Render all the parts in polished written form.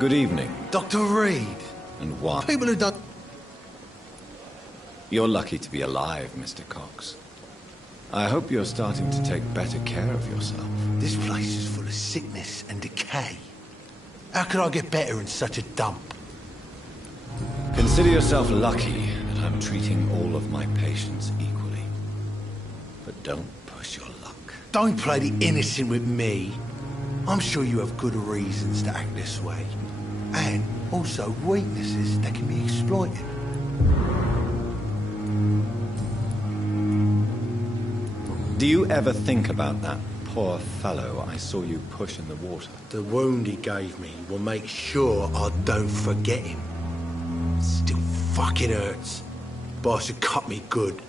Good evening. Dr. Reed. And why? People who don't... You're lucky to be alive, Mr. Cox. I hope you're starting to take better care of yourself. This place is full of sickness and decay. How could I get better in such a dump? Consider yourself lucky that I'm treating all of my patients equally. But don't push your luck. Don't play the innocent with me. I'm sure you have good reasons to act this way. And also weaknesses that can be exploited. Do you ever think about that poor fellow I saw you push in the water? The wound he gave me will make sure I don't forget him. Still fucking hurts. Boss had cut me good.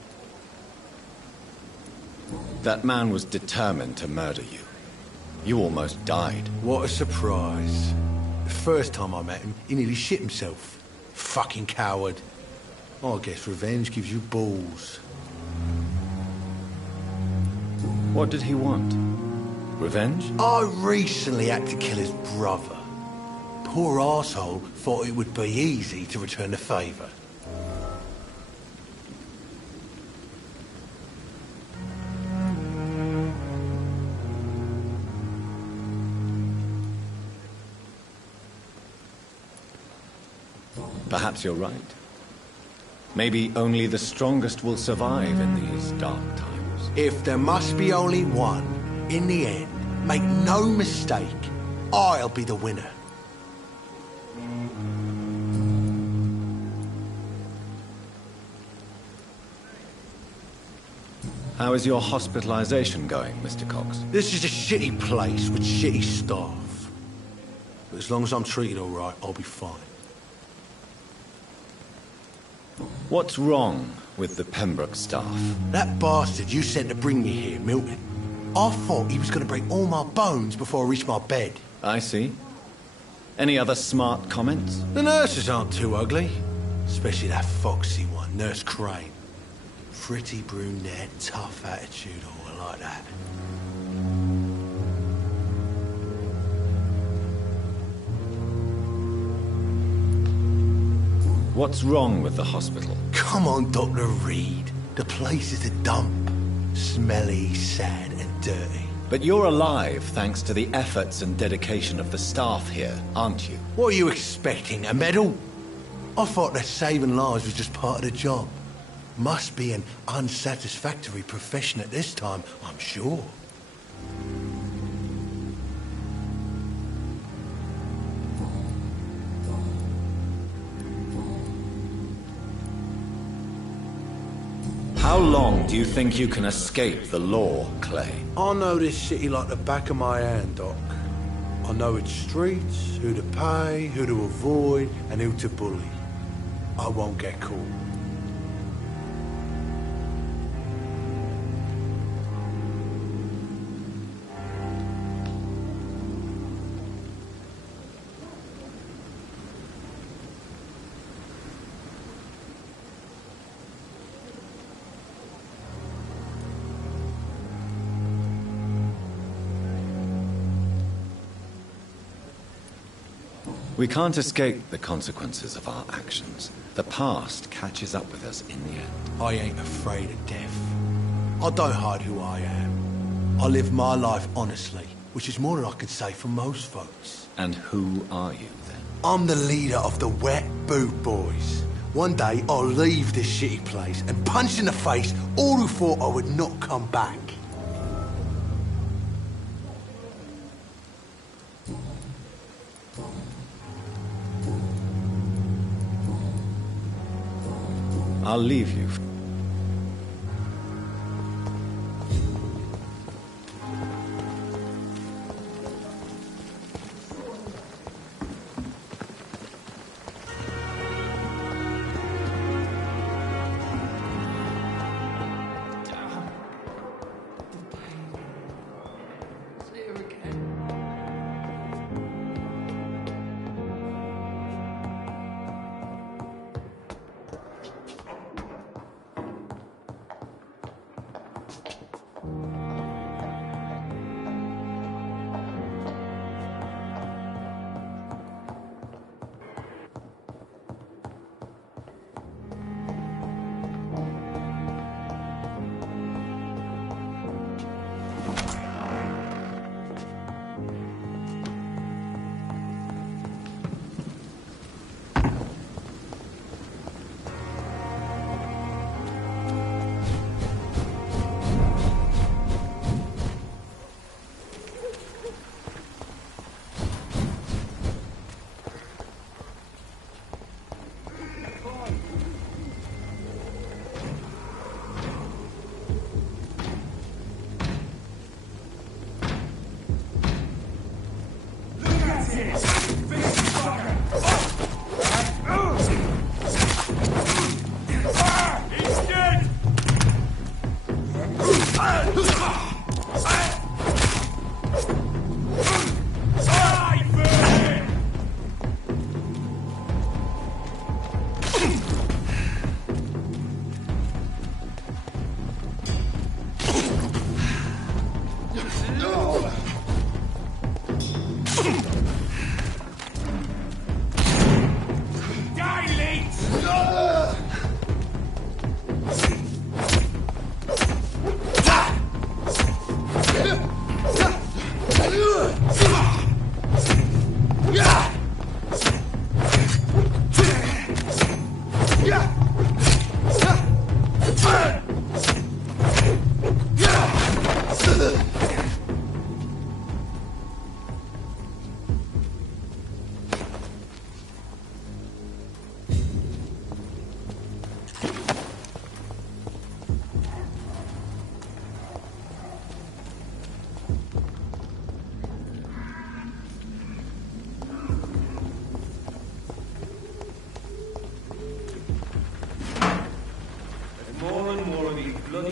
That man was determined to murder you. You almost died. What a surprise. The first time I met him, he nearly shit himself. Fucking coward. I guess revenge gives you balls. What did he want? Revenge? I recently had to kill his brother. Poor arsehole thought it would be easy to return the favour. Perhaps you're right. Maybe only the strongest will survive in these dark times. If there must be only one, in the end, make no mistake, I'll be the winner. How is your hospitalization going, Mr. Cox? This is a shitty place with shitty staff. But as long as I'm treated all right, I'll be fine. What's wrong with the Pembroke staff? That bastard you sent to bring me here, Milton. I thought he was going to break all my bones before I reached my bed. I see. Any other smart comments? The nurses aren't too ugly. Especially that foxy one, Nurse Crane. Pretty brunette, tough attitude, all like that. What's wrong with the hospital? Come on, Dr. Reed. The place is a dump. Smelly, sad, and dirty. But you're alive thanks to the efforts and dedication of the staff here, aren't you? What are you expecting, a medal? I thought that saving lives was just part of the job. Must be an unsatisfactory profession at this time, I'm sure. How long do you think you can escape the law, Clay? I know this city like the back of my hand, Doc. I know its streets, who to pay, who to avoid, and who to bully. I won't get caught. We can't escape the consequences of our actions. The past catches up with us in the end. I ain't afraid of death. I don't hide who I am. I live my life honestly, which is more than I can say for most folks. And who are you, then? I'm the leader of the Wet Boot Boys. One day, I'll leave this shitty place and punch in the face all who thought I would not come back. I'll leave you.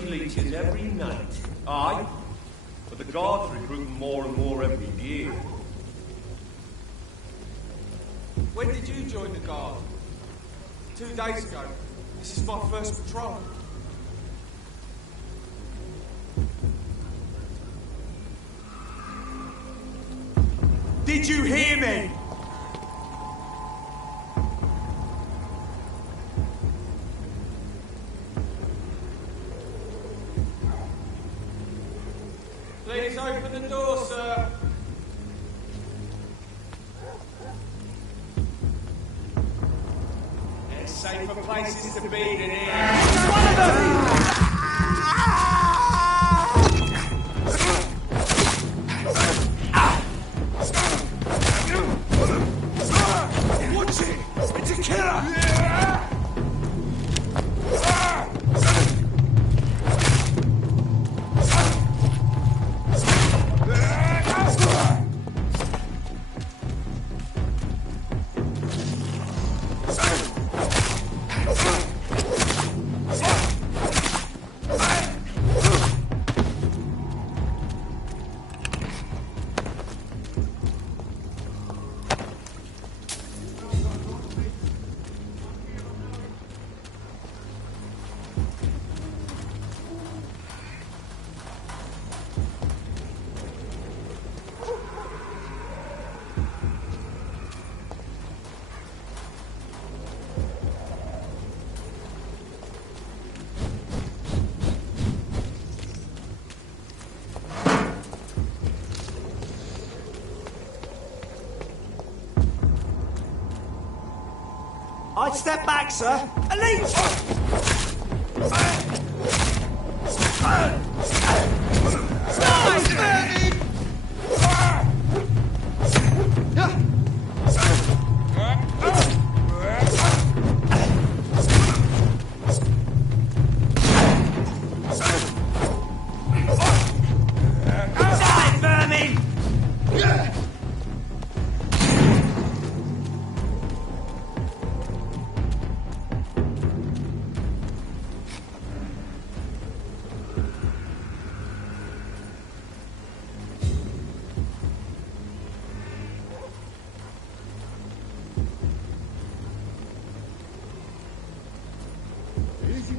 leeches every night. Aye, but the guards recruiting more and more every year. When did you join the guard? 2 days ago. This is my first patrol. Did you hear me? Please open the door, sir. There's safer places to be than here. One of them! Watch it! It's a killer! I'd step back, sir. Elite!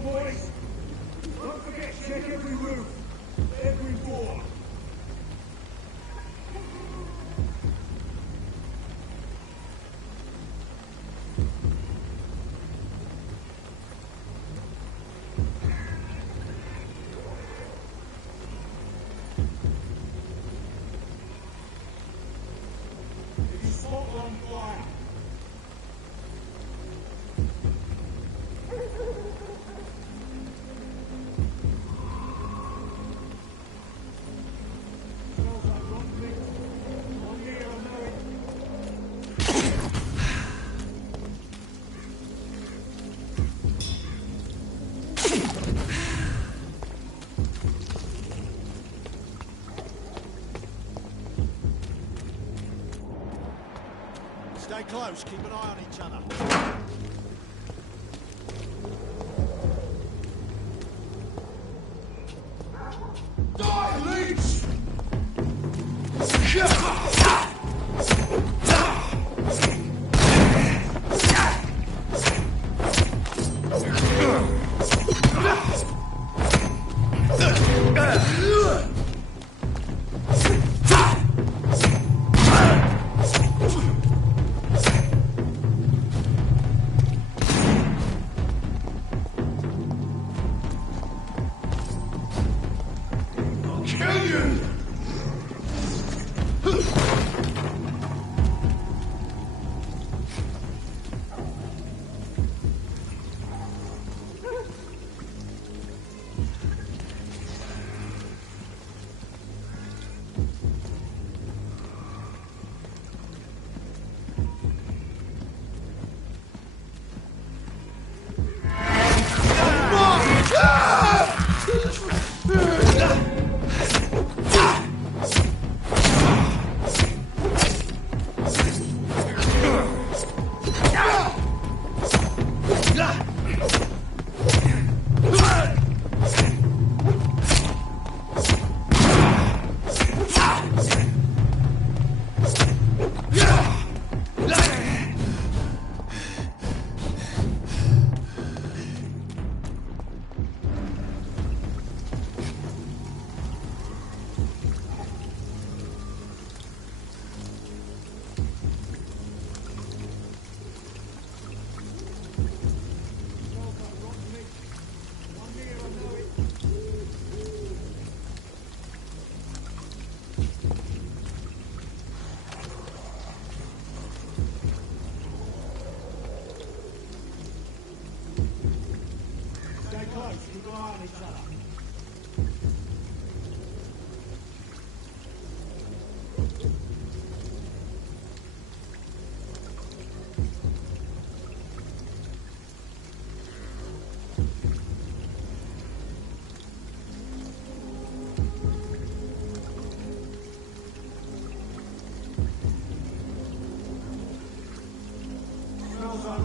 Boys, don't forget, check every roof, every door. If you spot one fire, stay close, keep an eye on each other. Die, leech!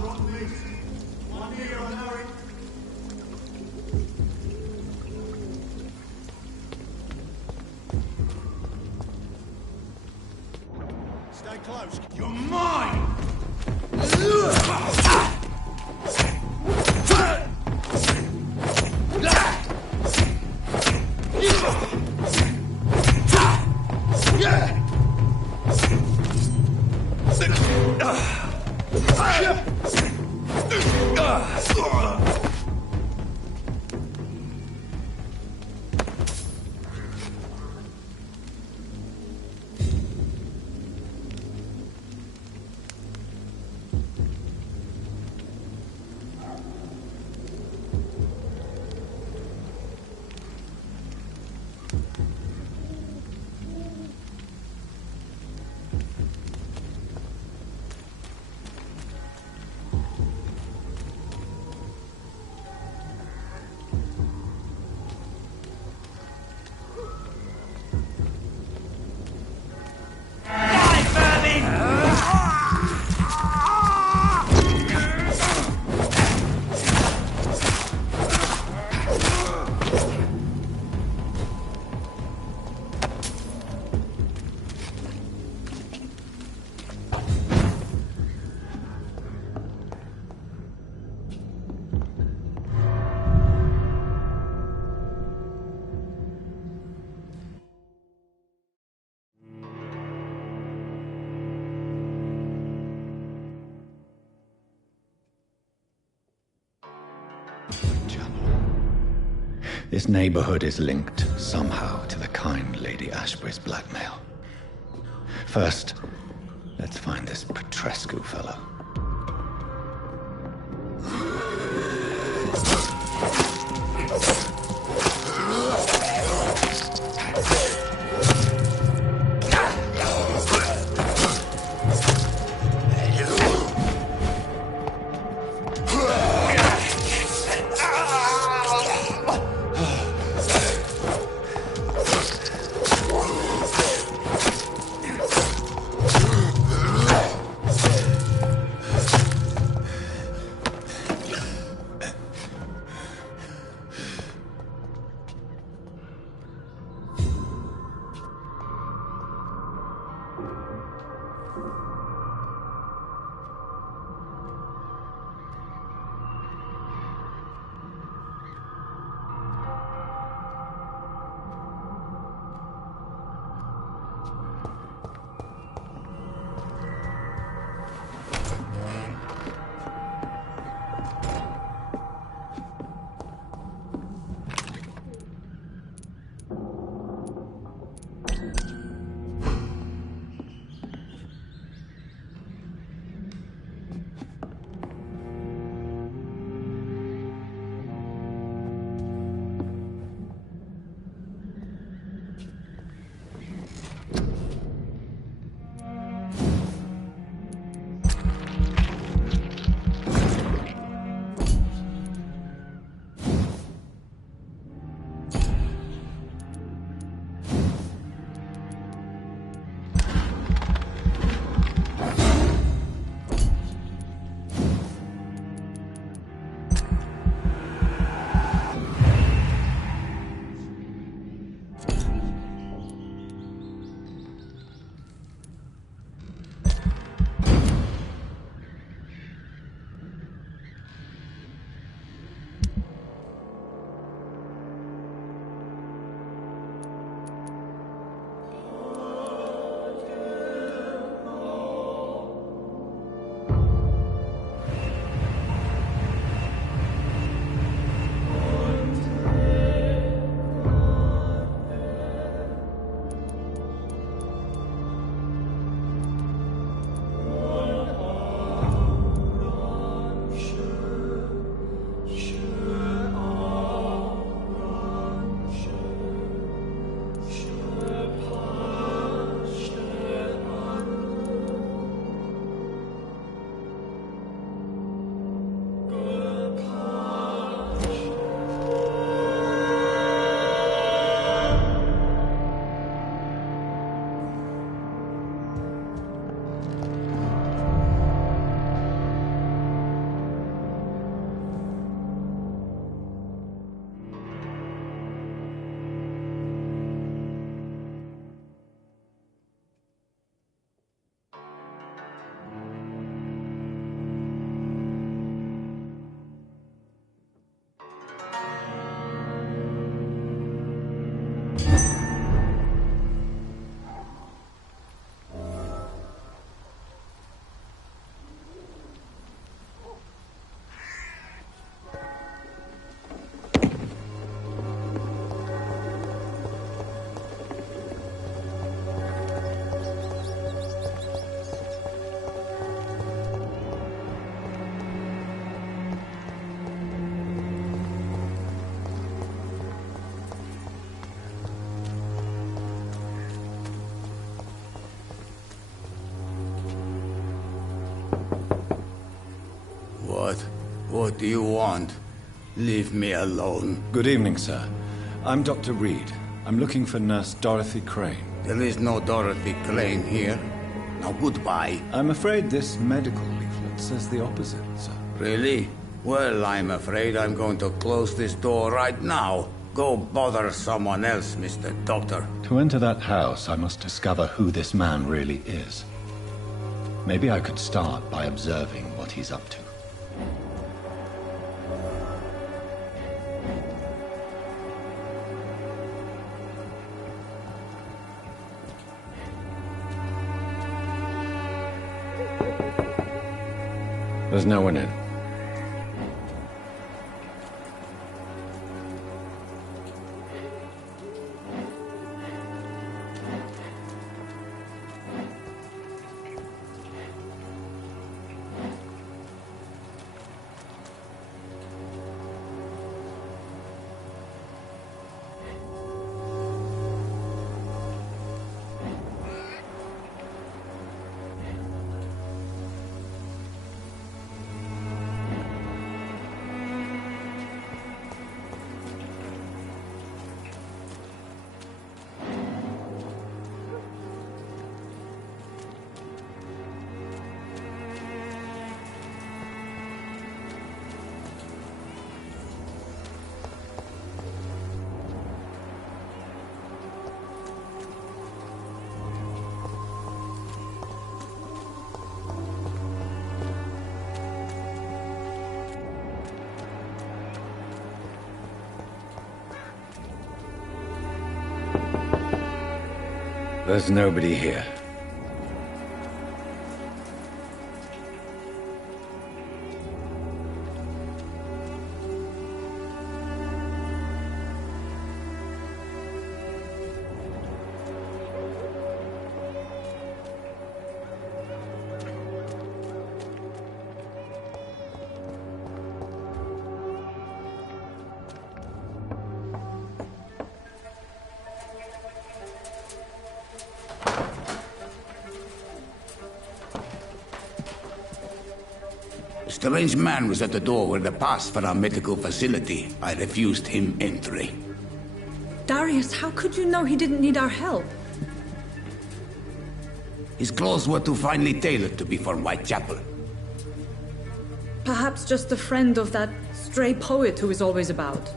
rotten meat. One here, I know it. Stay close. You're mine! This neighborhood is linked somehow to the kind Lady Ashbury's blackmail. First, let's find this Petrescu fellow. What do you want? Leave me alone. Good evening, sir. I'm Dr. Reed. I'm looking for Nurse Dorothy Crane. There is no Dorothy Crane here. Now goodbye. I'm afraid this medical leaflet says the opposite, sir. Really? Well, I'm afraid I'm going to close this door right now. Go bother someone else, Mr. Doctor. To enter that house, I must discover who this man really is. Maybe I could start by observing what he's up to. There's no one in. There's nobody here. A strange man was at the door with a pass for our medical facility. I refused him entry. Darius, how could you know he didn't need our help? His clothes were too finely tailored to be from Whitechapel. Perhaps just a friend of that stray poet who is always about.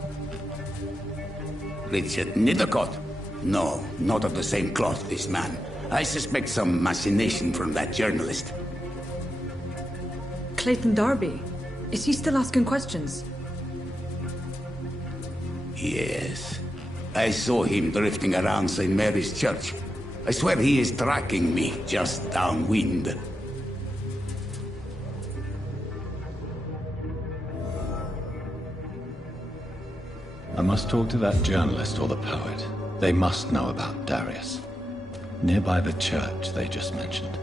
Richard Nethercott? No, not of the same cloth, this man. I suspect some machination from that journalist. Clayton Darby. Is he still asking questions? Yes. I saw him drifting around St. Mary's Church. I swear he is tracking me just downwind. I must talk to that journalist or the poet. They must know about Darius. Nearby the church they just mentioned.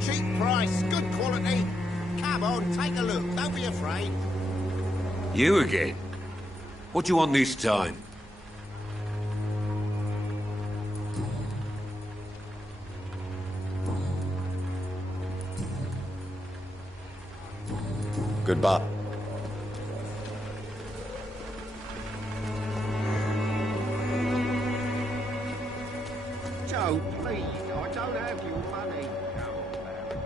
Cheap price, good quality. Come on, take a look. Don't be afraid. You again? What do you want this time? Goodbye. Joe, please, I don't have your money. Come on, Barry.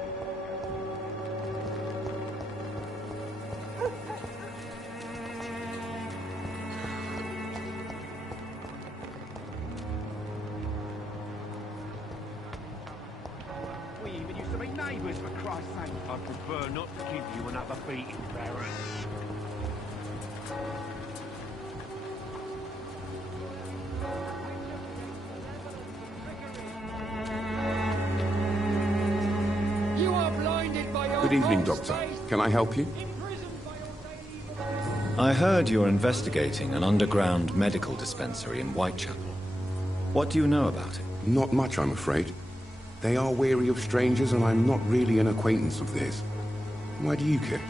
We even used to be neighbours, for Christ's sake. I prefer not to give you another beating, Baron. You are blinded by your Good evening, false Doctor. faith. Can I help you? Imprisoned by your daily... I heard you're investigating an underground medical dispensary in Whitechapel. What do you know about it? Not much, I'm afraid. They are wary of strangers, and I'm not really an acquaintance of theirs. Why do you care?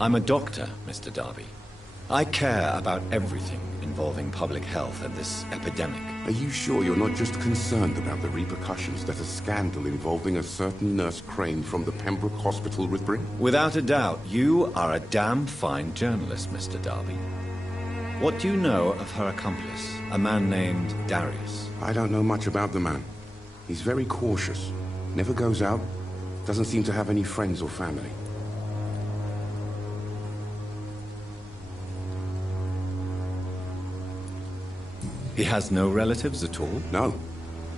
I'm a doctor, Mr. Darby. I care about everything involving public health and this epidemic. Are you sure you're not just concerned about the repercussions that a scandal involving a certain Nurse Crane from the Pembroke Hospital would bring? Without a doubt, you are a damn fine journalist, Mr. Darby. What do you know of her accomplice, a man named Darius? I don't know much about the man. He's very cautious. Never goes out. Doesn't seem to have any friends or family. He has no relatives at all? No.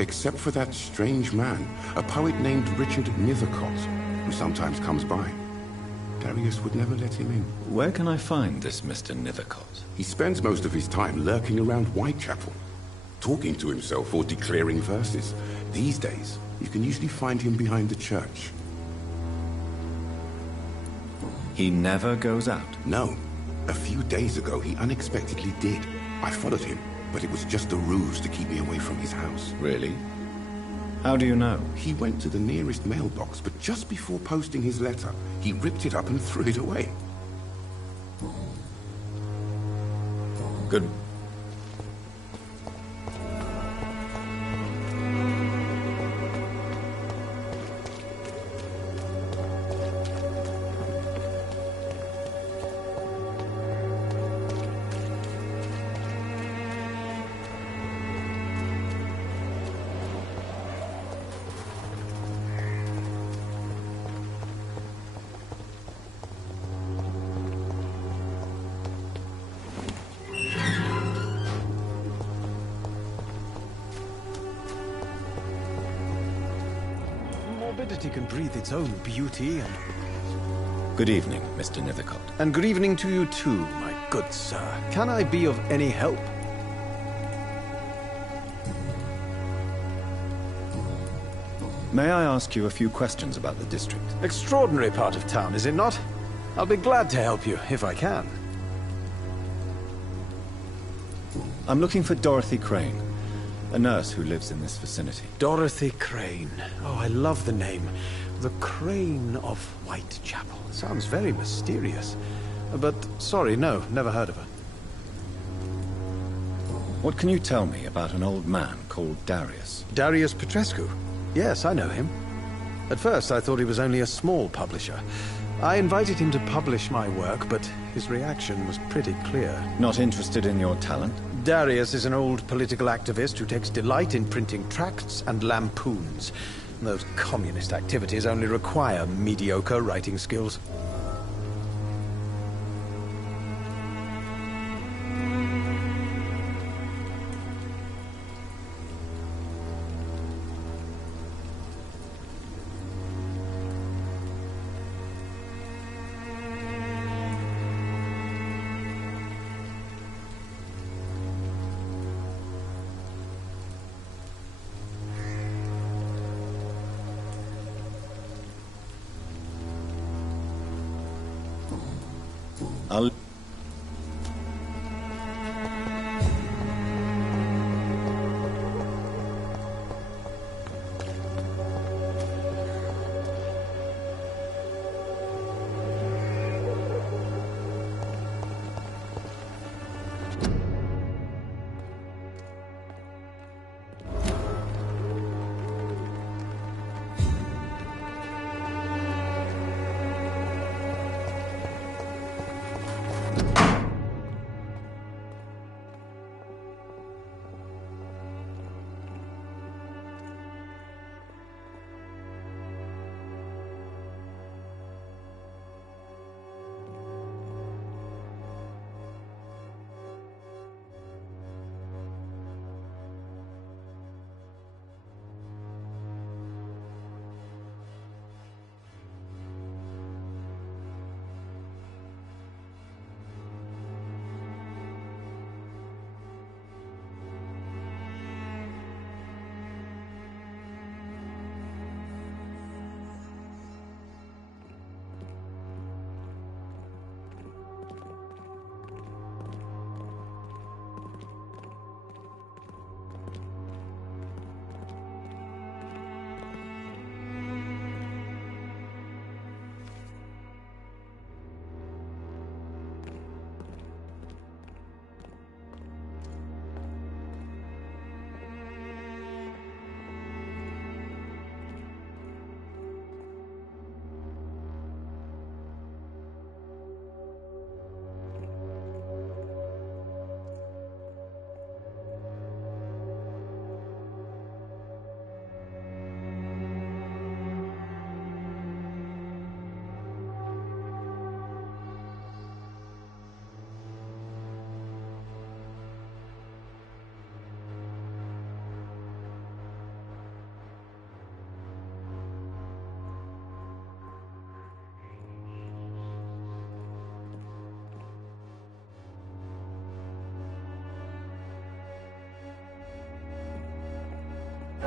Except for that strange man, a poet named Richard Nethercott, who sometimes comes by. Darius would never let him in. Where can I find this Mr. Nethercott? He spends most of his time lurking around Whitechapel, talking to himself or declaring verses. These days, you can usually find him behind the church. He never goes out? No. A few days ago, he unexpectedly did. I followed him, but it was just a ruse to keep me away from his house. Really? How do you know? He went to the nearest mailbox, but just before posting his letter, he ripped it up and threw it away. Good. Morbidity can breathe its own beauty and... Good evening, Mr. Nethercott. And good evening to you too, my good sir. Can I be of any help? May I ask you a few questions about the district? Extraordinary part of town, is it not? I'll be glad to help you, if I can. I'm looking for Dorothy Crane, a nurse who lives in this vicinity. Dorothy Crane. Oh, I love the name. The Crane of Whitechapel. Sounds very mysterious. But, sorry, no, never heard of her. What can you tell me about an old man called Darius? Darius Petrescu? Yes, I know him. At first, I thought he was only a small publisher. I invited him to publish my work, but his reaction was pretty clear. Not interested in your talent? Darius is an old political activist who takes delight in printing tracts and lampoons. Those communist activities only require mediocre writing skills. I'll...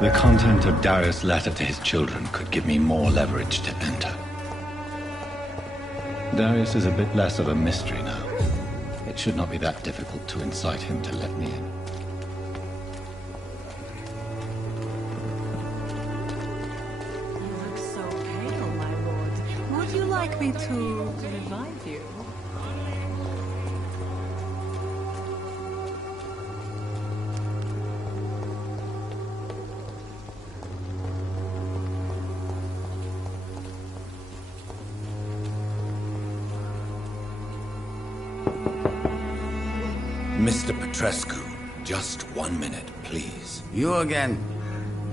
The content of Darius' letter to his children could give me more leverage to enter. Darius is a bit less of a mystery now. It should not be that difficult to incite him to let me in. You look so pale, my lord. Would you like me to revive you? Mr. Petrescu, just 1 minute, please. You again?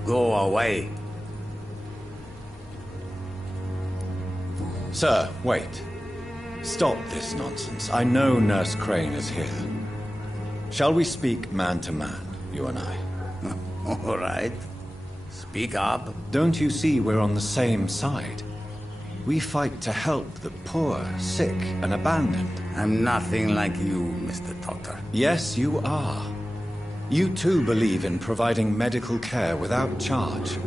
Go away. Sir, wait. Stop this nonsense. I know Nurse Crane is here. Shall we speak man to man, you and I? All right. Speak up. Don't you see we're on the same side? We fight to help the poor, sick, and abandoned. I'm nothing like you, Mr. Doctor. Yes, you are. You too believe in providing medical care without charge.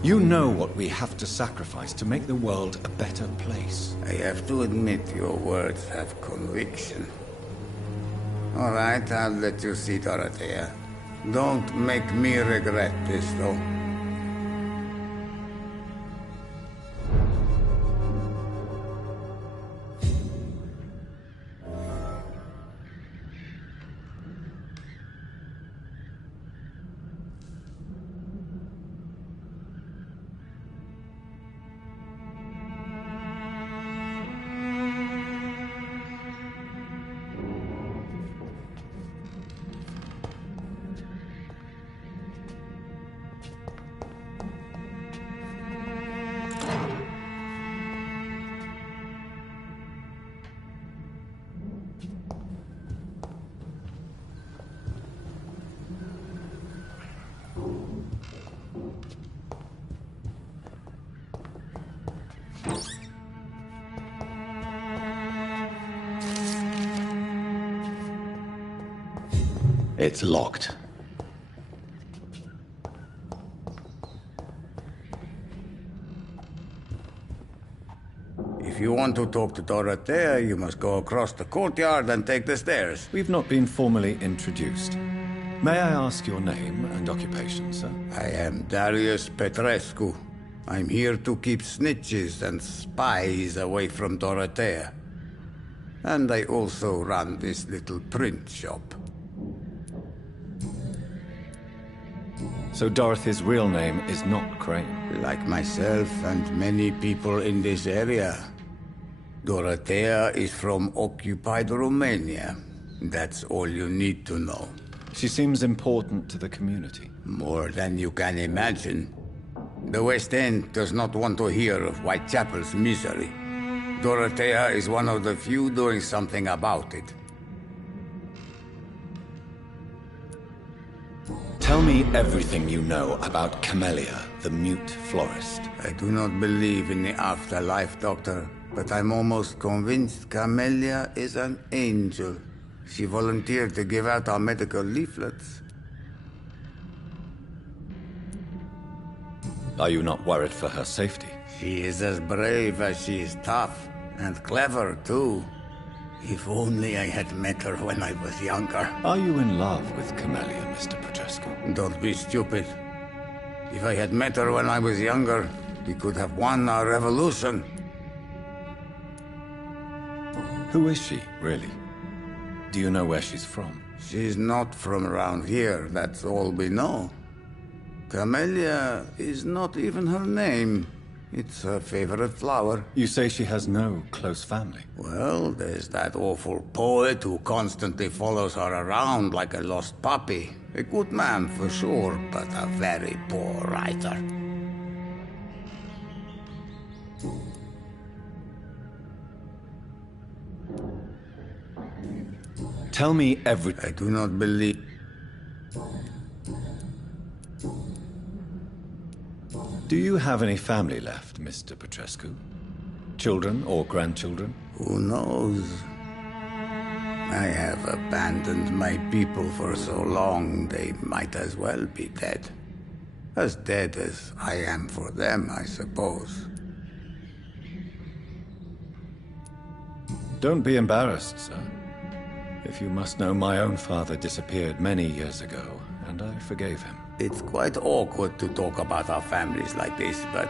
You know what we have to sacrifice to make the world a better place. I have to admit your words have conviction. All right, I'll let you see Dorothea. Don't make me regret this, though. It's locked. If you want to talk to Dorothea, you must go across the courtyard and take the stairs. We've not been formally introduced. May I ask your name and occupation, sir? I am Darius Petrescu. I'm here to keep snitches and spies away from Dorothea. And I also run this little print shop. So Dorothy's real name is not Crane? Like myself and many people in this area. Dorothea is from occupied Romania. That's all you need to know. She seems important to the community. More than you can imagine. The West End does not want to hear of Whitechapel's misery. Dorothea is one of the few doing something about it. Tell me everything you know about Camellia, the mute florist. I do not believe in the afterlife, Doctor, but I'm almost convinced Camellia is an angel. She volunteered to give out our medical leaflets. Are you not worried for her safety? She is as brave as she is tough, and clever, too. If only I had met her when I was younger. Are you in love with Camellia, Mr. Petrescu? Don't be stupid. If I had met her when I was younger, we could have won our revolution. Who is she, really? Do you know where she's from? She's not from around here, that's all we know. Camellia is not even her name. It's her favorite flower. You say she has no close family? Well, there's that awful poet who constantly follows her around like a lost puppy. A good man for sure, but a very poor writer. Tell me everything. I do not believe... Do you have any family left, Mr. Petrescu? Children or grandchildren? Who knows? I have abandoned my people for so long, they might as well be dead. As dead as I am for them, I suppose. Don't be embarrassed, sir. If you must know, my own father disappeared many years ago, and I forgave him. It's quite awkward to talk about our families like this, but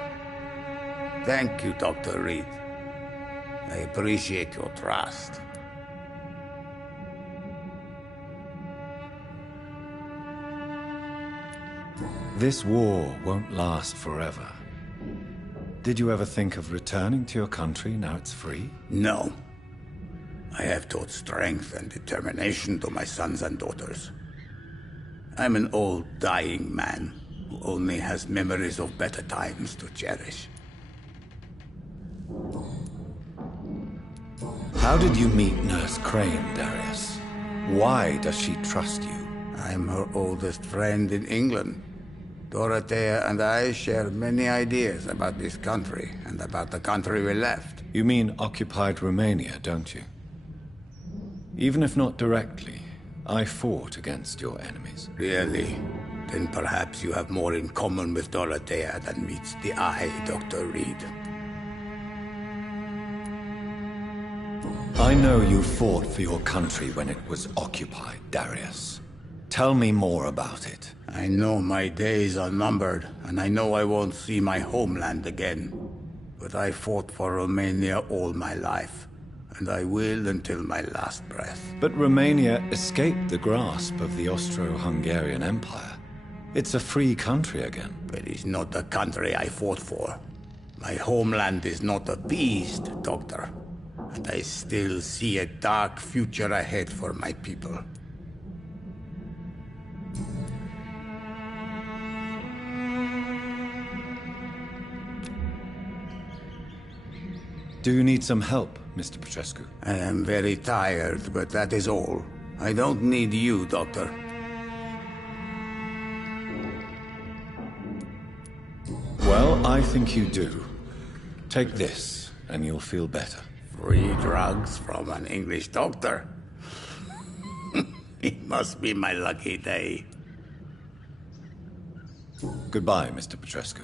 thank you, Dr. Reed. I appreciate your trust. This war won't last forever. Did you ever think of returning to your country now it's free? No. I have taught strength and determination to my sons and daughters. I'm an old, dying man who only has memories of better times to cherish. How did you meet Nurse Crane, Darius? Why does she trust you? I'm her oldest friend in England. Dorothea and I share many ideas about this country and about the country we left. You mean occupied Romania, don't you? Even if not directly, I fought against your enemies. Really? Then perhaps you have more in common with Dorothea than meets the eye, Dr. Reed. I know you fought for your country when it was occupied, Darius. Tell me more about it. I know my days are numbered, and I know I won't see my homeland again. But I fought for Romania all my life, and I will until my last breath. But Romania escaped the grasp of the Austro-Hungarian Empire. It's a free country again. It is not the country I fought for. My homeland is not appeased, Doctor. And I still see a dark future ahead for my people. Do you need some help, Mr. Petrescu? I am very tired, but that is all. I don't need you, Doctor. Well, I think you do. Take this, and you'll feel better. Free drugs from an English doctor? It must be my lucky day. Goodbye, Mr. Petrescu.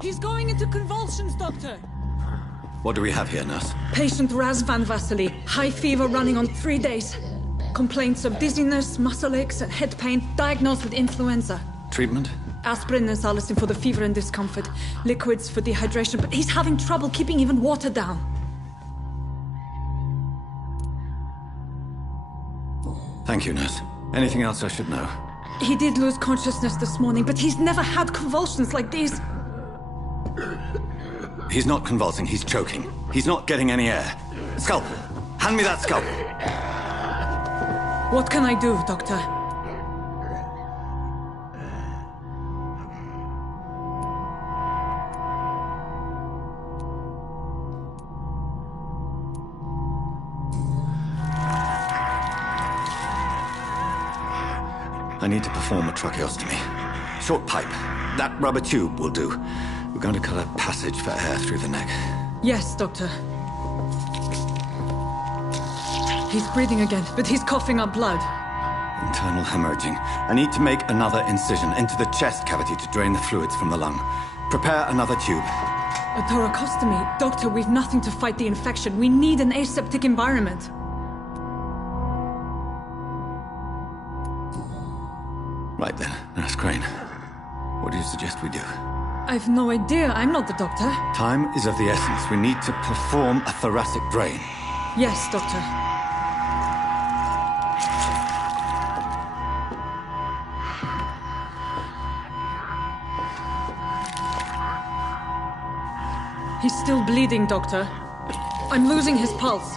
He's going into convulsions, Doctor! What do we have here, nurse? Patient Razvan Vasily. High fever running on 3 days. Complaints of dizziness, muscle aches, and head pain. Diagnosed with influenza. Treatment? Aspirin and salicin for the fever and discomfort. Liquids for dehydration, but he's having trouble keeping even water down. Thank you, nurse. Anything else I should know? He did lose consciousness this morning, but he's never had convulsions like these. He's not convulsing, he's choking. He's not getting any air. Scalpel! Hand me that scalpel! What can I do, Doctor? I need to perform a tracheostomy. Short pipe. That rubber tube will do. We're going to cut a passage for air through the neck. Yes, Doctor. He's breathing again, but he's coughing up blood. Internal hemorrhaging. I need to make another incision into the chest cavity to drain the fluids from the lung. Prepare another tube. A thoracostomy? Doctor, we've nothing to fight the infection. We need an aseptic environment. Right then, Nurse Crane. What do you suggest we do? I've no idea. I'm not the doctor. Time is of the essence. We need to perform a thoracic drain. Yes, Doctor. He's still bleeding, Doctor. I'm losing his pulse.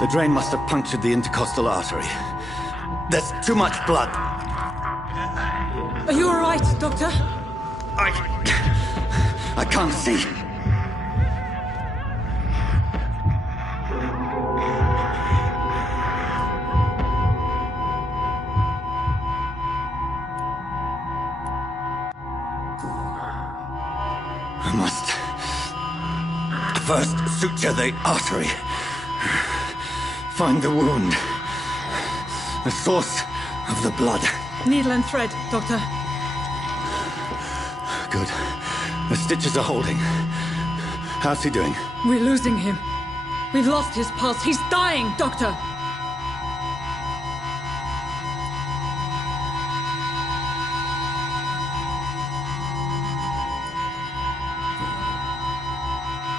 The drain must have punctured the intercostal artery. There's too much blood. Are you all right, Doctor? I can't see. I must first suture the artery. Find the wound. The source of the blood. Needle and thread, Doctor. Good. The stitches are holding. How's he doing? We're losing him. We've lost his pulse. He's dying, Doctor!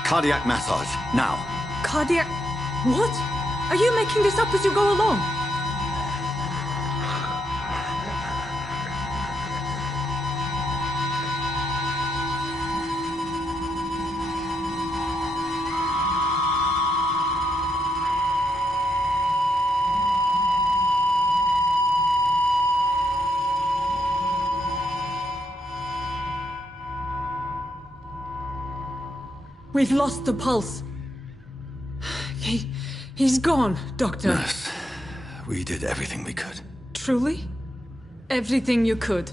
Cardiac massage, now. Cardiac... What? Are you making this up as you go along? We've lost the pulse. He's gone, Doctor. Nurse, we did everything we could. Truly? Everything you could?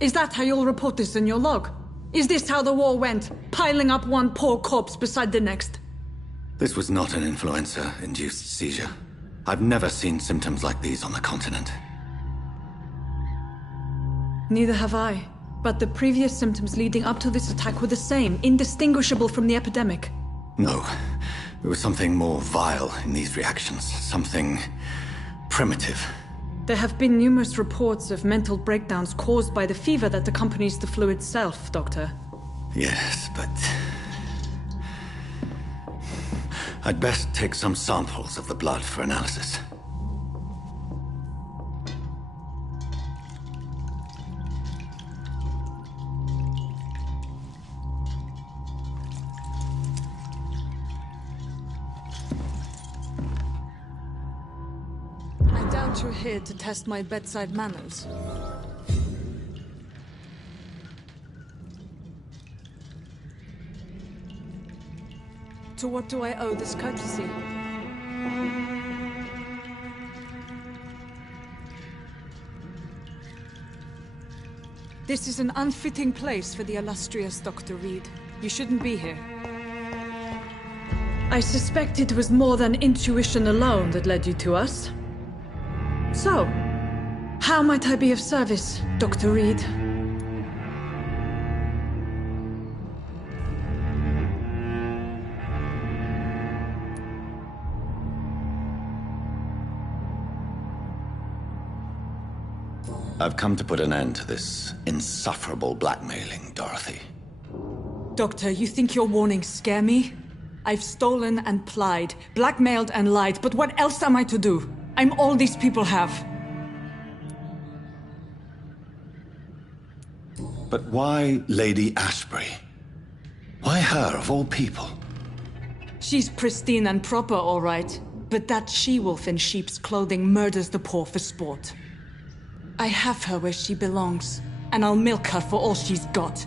Is that how you'll report this in your log? Is this how the war went? Piling up one poor corpse beside the next? This was not an influenza-induced seizure. I've never seen symptoms like these on the continent. Neither have I. But the previous symptoms leading up to this attack were the same, indistinguishable from the epidemic. No. There was something more vile in these reactions. Something primitive. There have been numerous reports of mental breakdowns caused by the fever that accompanies the flu itself, Doctor. Yes, but... I'd best take some samples of the blood for analysis. You're here to test my bedside manners. To what do I owe this courtesy? This is an unfitting place for the illustrious Dr. Reed. You shouldn't be here. I suspect it was more than intuition alone that led you to us. So, how might I be of service, Dr. Reed? I've come to put an end to this insufferable blackmailing, Dorothy. Doctor, you think your warnings scare me? I've stolen and plied, blackmailed and lied, but what else am I to do? I'm all these people have. But why Lady Ashbury? Why her, of all people? She's pristine and proper, all right. But that she-wolf in sheep's clothing murders the poor for sport. I have her where she belongs, and I'll milk her for all she's got.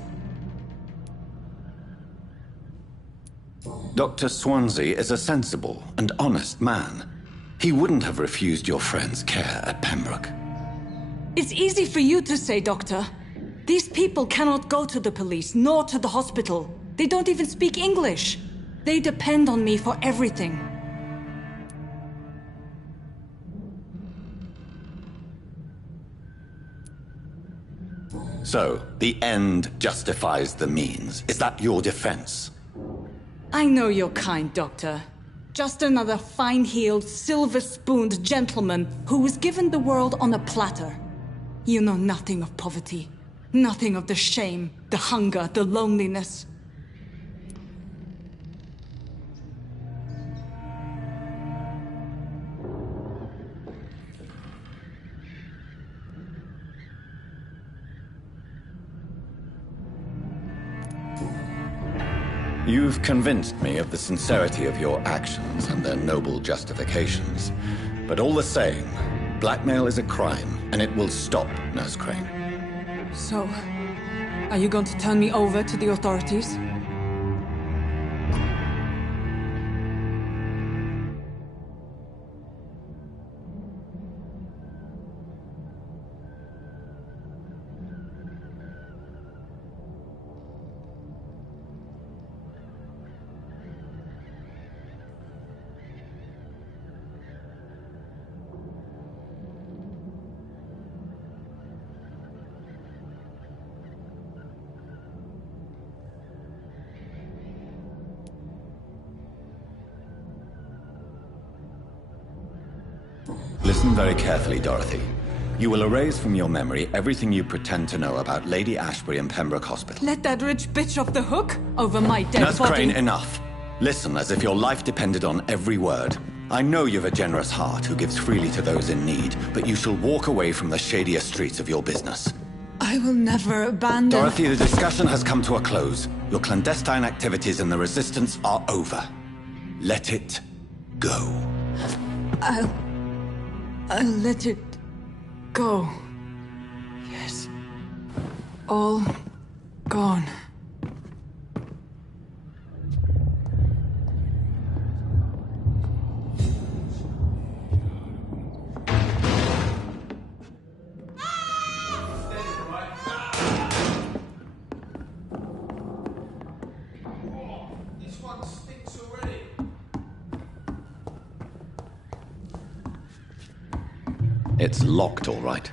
Dr. Swansea is a sensible and honest man. He wouldn't have refused your friend's care at Pembroke. It's easy for you to say, Doctor. These people cannot go to the police, nor to the hospital. They don't even speak English. They depend on me for everything. So, the end justifies the means. Is that your defense? I know you're kind, Doctor. Just another fine-heeled, silver-spooned gentleman who was given the world on a platter. You know nothing of poverty. Nothing of the shame, the hunger, the loneliness. You've convinced me of the sincerity of your actions and their noble justifications. But all the same, blackmail is a crime, and it will stop, Nurse Crane. So, are you going to turn me over to the authorities? Listen very carefully, Dorothy. You will erase from your memory everything you pretend to know about Lady Ashbury and Pembroke Hospital. Let that rich bitch off the hook over my dead Nurse body. Crane, enough. Listen as if your life depended on every word. I know you've a generous heart who gives freely to those in need, but you shall walk away from the shadier streets of your business. I will never abandon... Dorothy, the discussion has come to a close. Your clandestine activities in the Resistance are over. Let it go. I'll let it go. Yes. All gone. This one stinks already. It's locked, all right.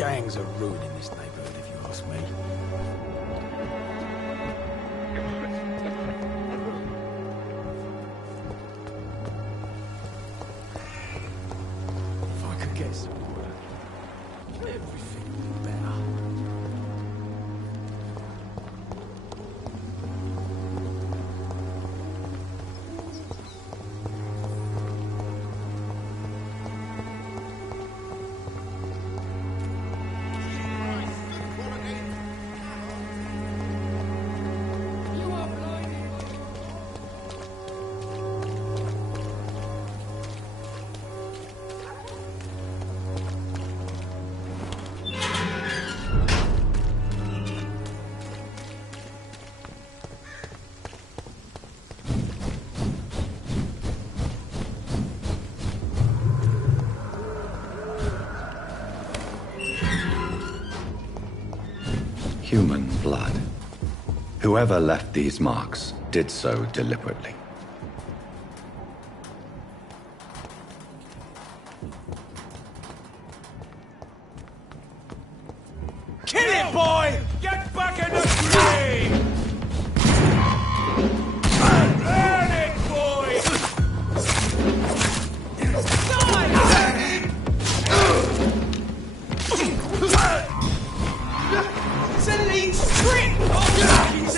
Gangs are ruining this neighborhood, if you ask me. If I could get some order, everything would be better. Human blood. Whoever left these marks did so deliberately. Kill it, boy! Get back in the grave! Burn it, boy! It's a lean trick! Oh, he's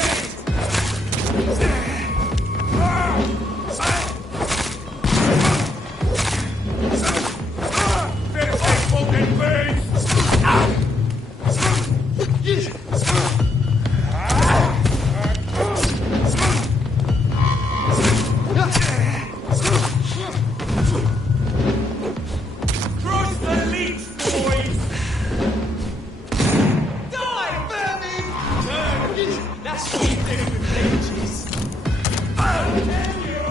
Cross the leech, boys! Die, vermin! That's what you do with leeches. I'll tell you!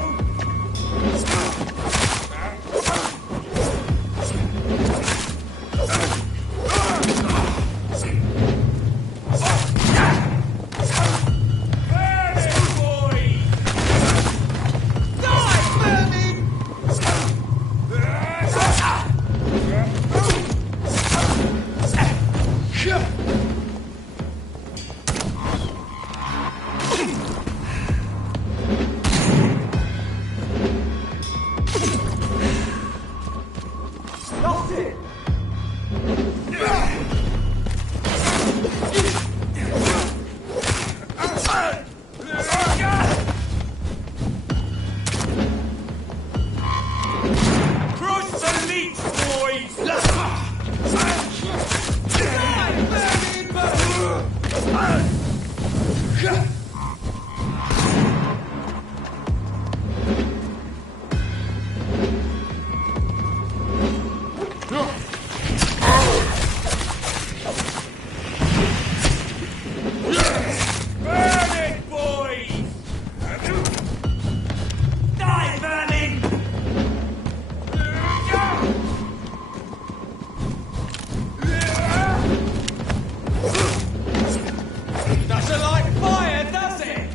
Lost it! Crush the leech, boys! Burn it, boys! Die, vermin! Doesn't like fire, does it?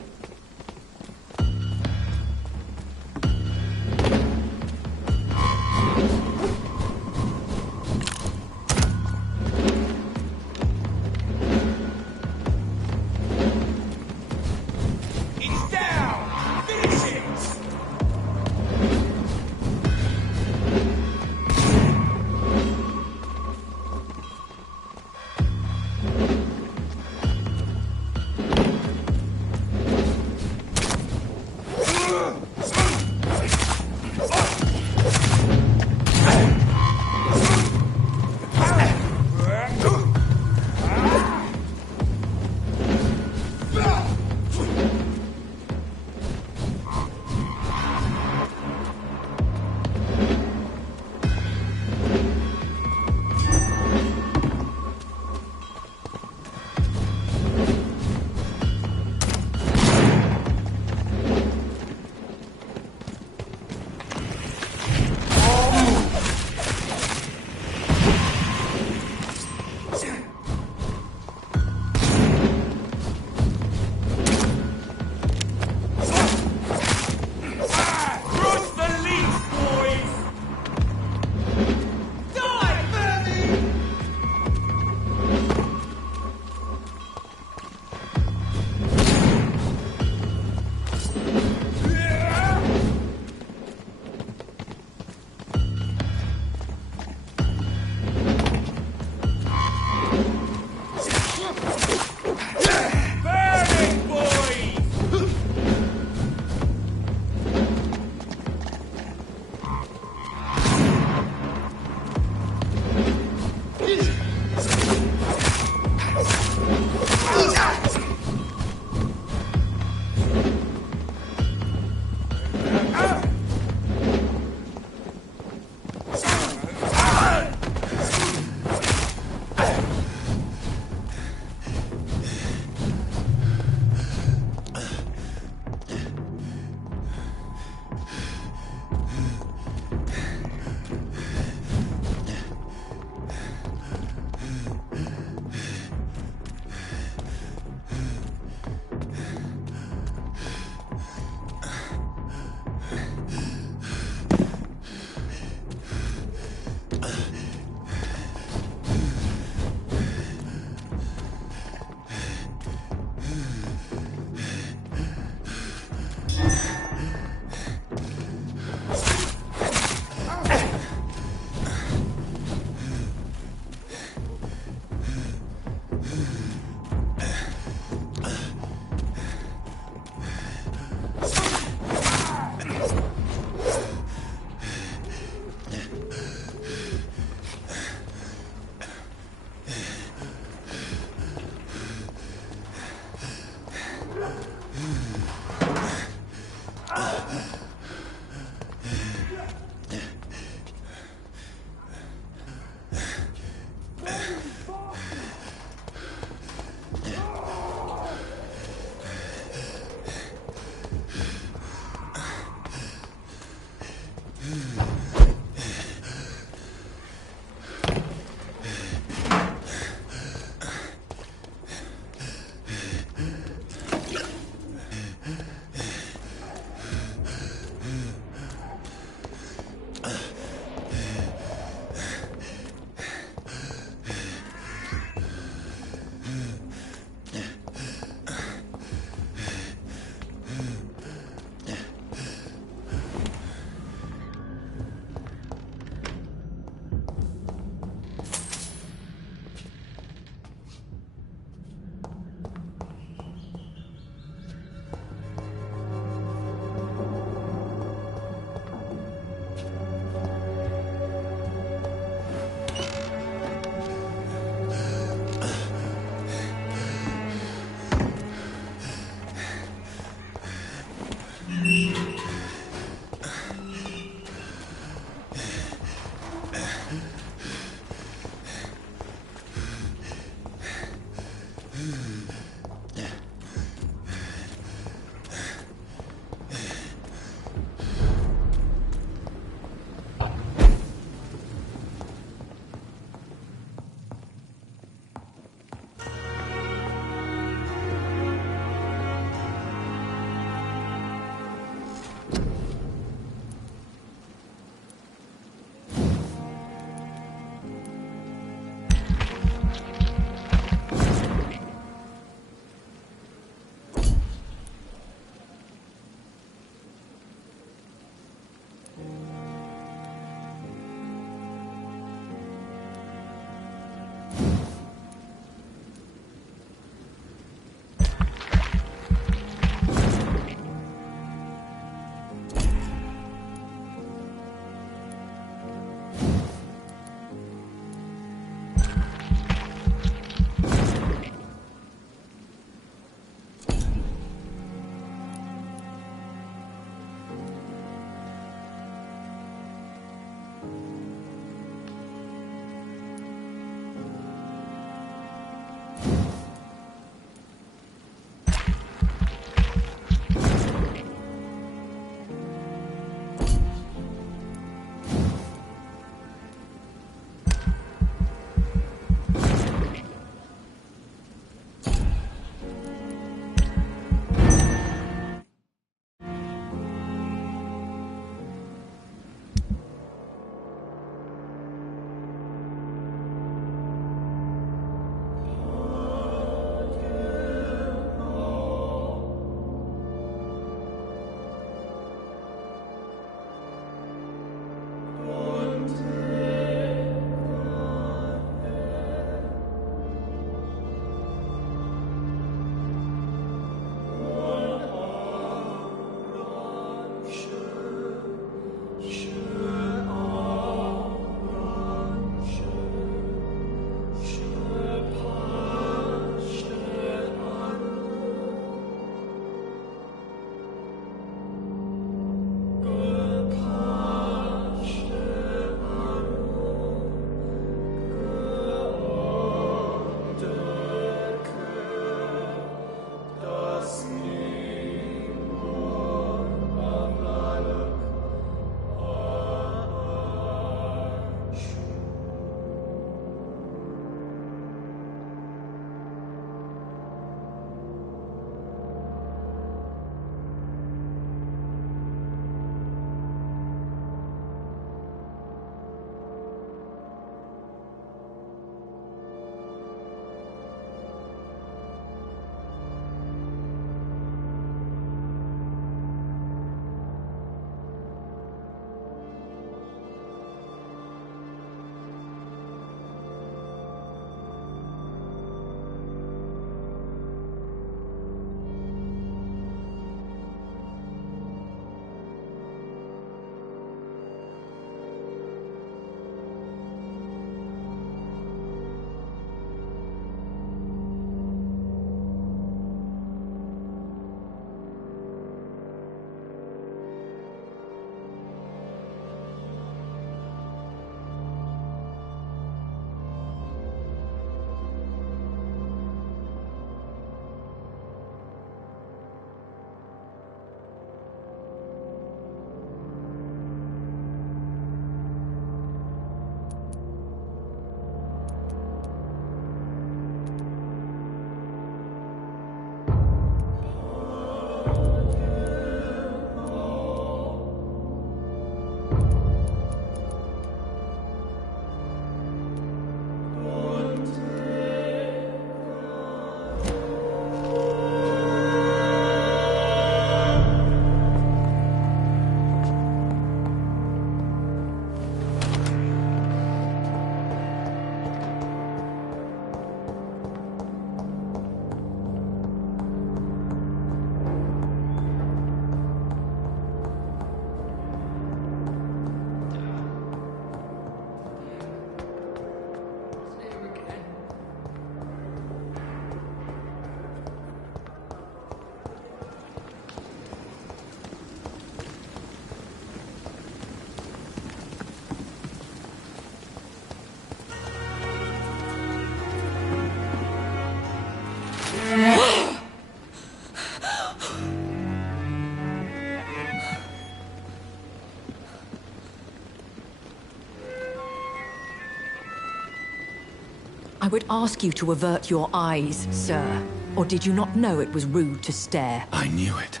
I would ask you to avert your eyes, sir. Or did you not know it was rude to stare? I knew it.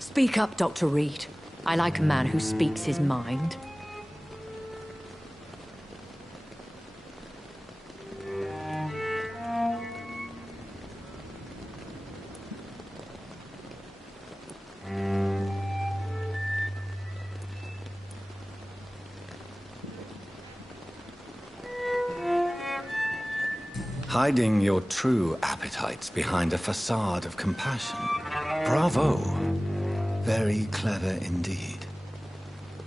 Speak up, Dr. Reed. I like a man who speaks his mind. Hiding your true appetites behind a facade of compassion. Bravo. Very clever indeed.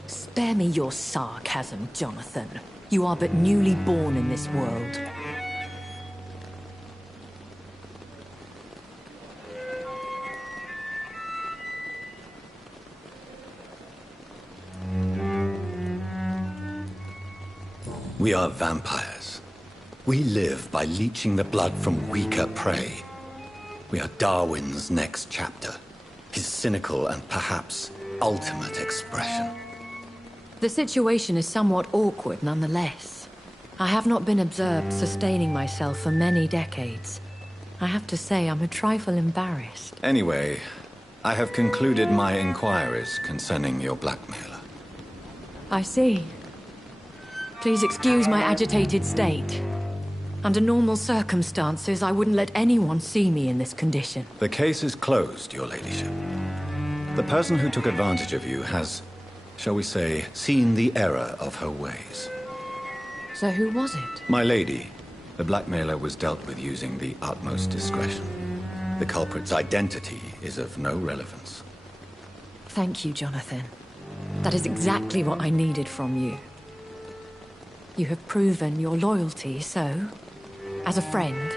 Spare me your sarcasm, Jonathan. You are but newly born in this world. We are vampires. We live by leeching the blood from weaker prey. We are Darwin's next chapter. His cynical and perhaps ultimate expression. The situation is somewhat awkward nonetheless. I have not been observed sustaining myself for many decades. I have to say I'm a trifle embarrassed. Anyway, I have concluded my inquiries concerning your blackmailer. I see. Please excuse my agitated state. Under normal circumstances, I wouldn't let anyone see me in this condition. The case is closed, your ladyship. The person who took advantage of you has, shall we say, seen the error of her ways. So who was it? My lady, the blackmailer was dealt with using the utmost discretion. The culprit's identity is of no relevance. Thank you, Jonathan. That is exactly what I needed from you. You have proven your loyalty, so, as a friend,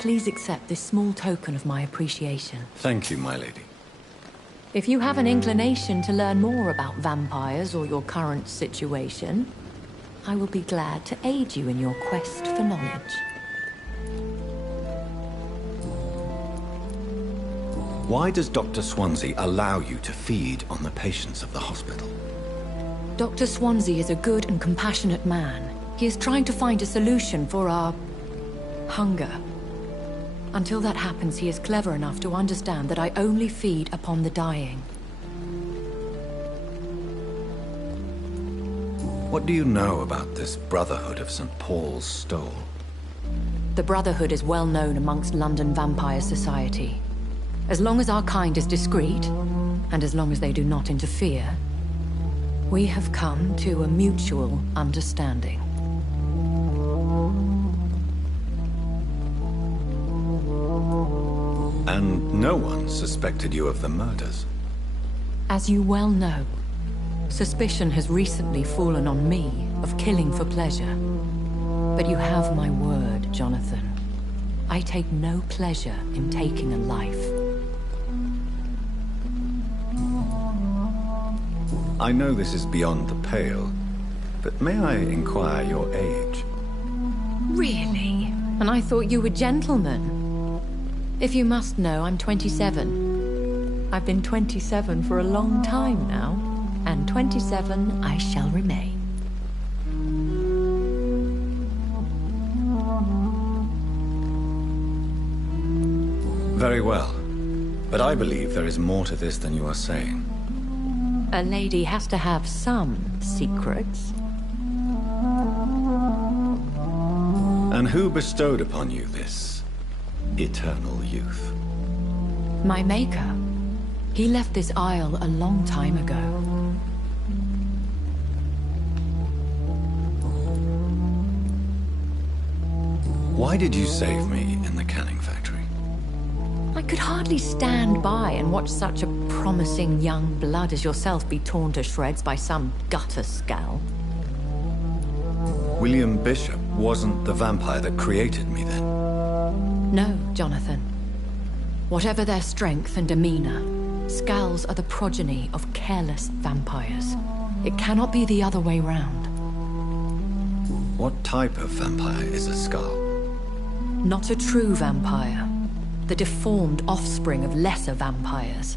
please accept this small token of my appreciation. Thank you, my lady. If you have an inclination to learn more about vampires or your current situation, I will be glad to aid you in your quest for knowledge. Why does Dr. Swansea allow you to feed on the patients of the hospital? Dr. Swansea is a good and compassionate man. He is trying to find a solution for our hunger. Until that happens, he is clever enough to understand that I only feed upon the dying. What do you know about this Brotherhood of St. Paul's Stole? The Brotherhood is well known amongst London Vampire Society. As long as our kind is discreet, and as long as they do not interfere, we have come to a mutual understanding. And no one suspected you of the murders? As you well know, suspicion has recently fallen on me of killing for pleasure. But you have my word, Jonathan. I take no pleasure in taking a life. I know this is beyond the pale, but may I inquire your age? Really? And I thought you were gentlemen. If you must know, I'm 27. I've been 27 for a long time now, and 27 I shall remain. Very well. But I believe there is more to this than you are saying. A lady has to have some secrets. And who bestowed upon you this eternal youth? My maker. He left this isle a long time ago. Why did you save me in the canning factory? I could hardly stand by and watch such a promising young blood as yourself be torn to shreds by some gutter scowl. William Bishop wasn't the vampire that created me then? No, Jonathan. Whatever their strength and demeanor, scowls are the progeny of careless vampires. It cannot be the other way round. What type of vampire is a skull? Not a true vampire. The deformed offspring of lesser vampires.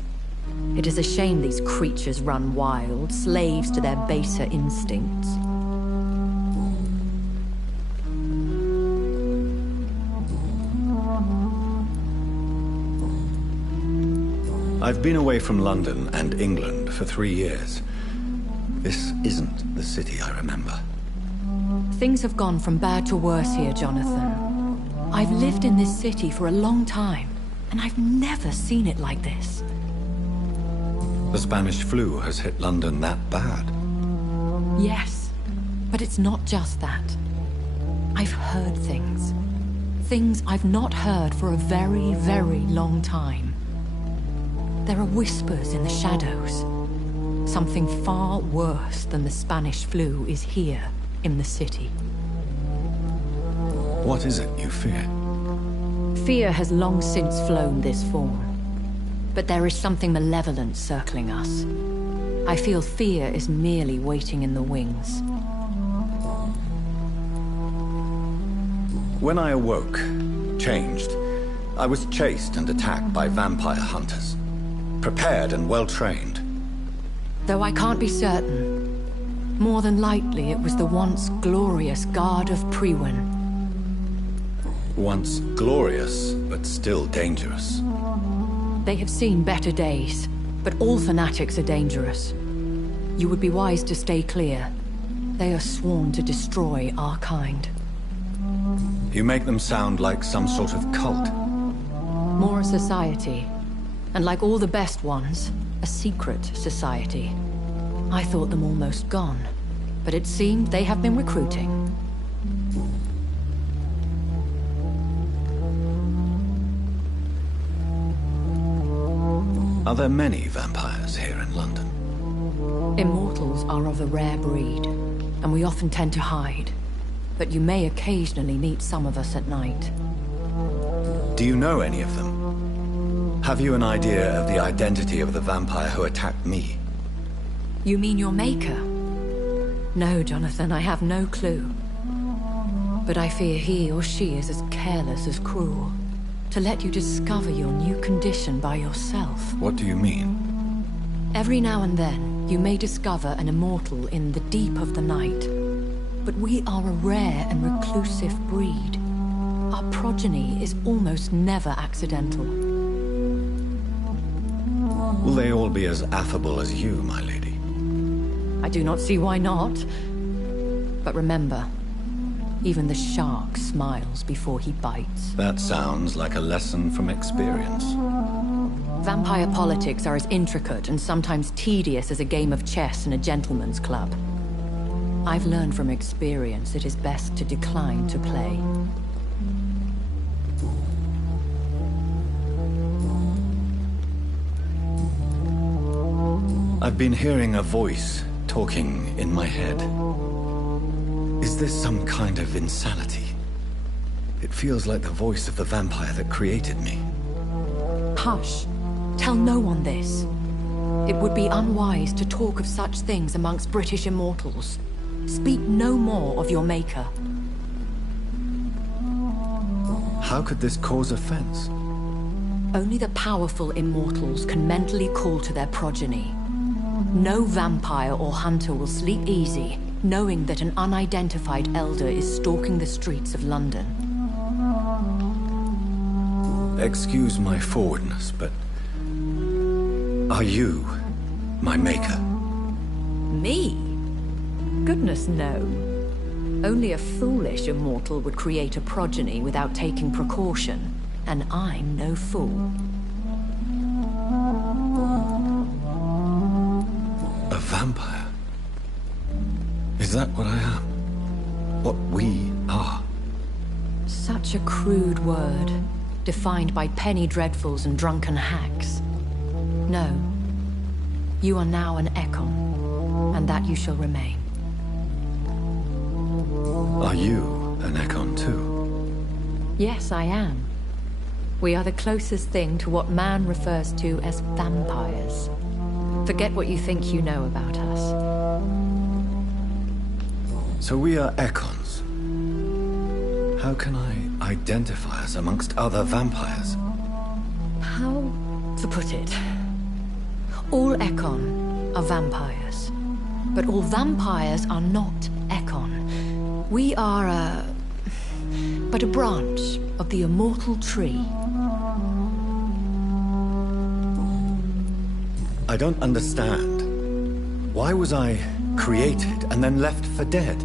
It is a shame these creatures run wild, slaves to their baser instincts. I've been away from London and England for 3 years. This isn't the city I remember. Things have gone from bad to worse here, Jonathan. I've lived in this city for a long time, and I've never seen it like this. The Spanish flu has hit London that bad. Yes, but it's not just that. I've heard things. Things I've not heard for a very, very long time. There are whispers in the shadows. Something far worse than the Spanish flu is here in the city. What is it you fear? Fear has long since flown this form. But there is something malevolent circling us. I feel fear is merely waiting in the wings. When I awoke, changed, I was chased and attacked by vampire hunters. Prepared and well-trained. Though I can't be certain, more than likely it was the once glorious Guard of Priwen. Once glorious, but still dangerous. They have seen better days, but all fanatics are dangerous. You would be wise to stay clear. They are sworn to destroy our kind. You make them sound like some sort of cult. More a society. And like all the best ones, a secret society. I thought them almost gone, but it seemed they have been recruiting. Are there many vampires here in London? Immortals are of a rare breed, and we often tend to hide. But you may occasionally meet some of us at night. Do you know any of them? Have you an idea of the identity of the vampire who attacked me? You mean your maker? No, Jonathan, I have no clue. But I fear he or she is as careless as cruel. To let you discover your new condition by yourself. What do you mean? Every now and then, you may discover an immortal in the deep of the night. But we are a rare and reclusive breed. Our progeny is almost never accidental. Will they all be as affable as you, my lady? I do not see why not. But remember, even the shark smiles before he bites. That sounds like a lesson from experience. Vampire politics are as intricate and sometimes tedious as a game of chess in a gentleman's club. I've learned from experience it is best to decline to play. I've been hearing a voice talking in my head. Is this some kind of insanity? It feels like the voice of the vampire that created me. Hush. Tell no one this. It would be unwise to talk of such things amongst British immortals. Speak no more of your maker. How could this cause offense? Only the powerful immortals can mentally call to their progeny. No vampire or hunter will sleep easy, knowing that an unidentified elder is stalking the streets of London. Excuse my forwardness, but... are you my maker? Me? Goodness, no. Only a foolish immortal would create a progeny without taking precaution, and I'm no fool. A vampire? Is that what I am? What we are? Such a crude word, defined by penny dreadfuls and drunken hacks. No. You are now an Ekon, and that you shall remain. Are you an Ekon too? Yes, I am. We are the closest thing to what man refers to as vampires. Forget what you think you know about us. So we are Ekons. How can I identify us amongst other vampires? How to put it? All Ekon are vampires. But all vampires are not Ekon. We are but a branch of the immortal tree. I don't understand. Why was I created and then left for dead?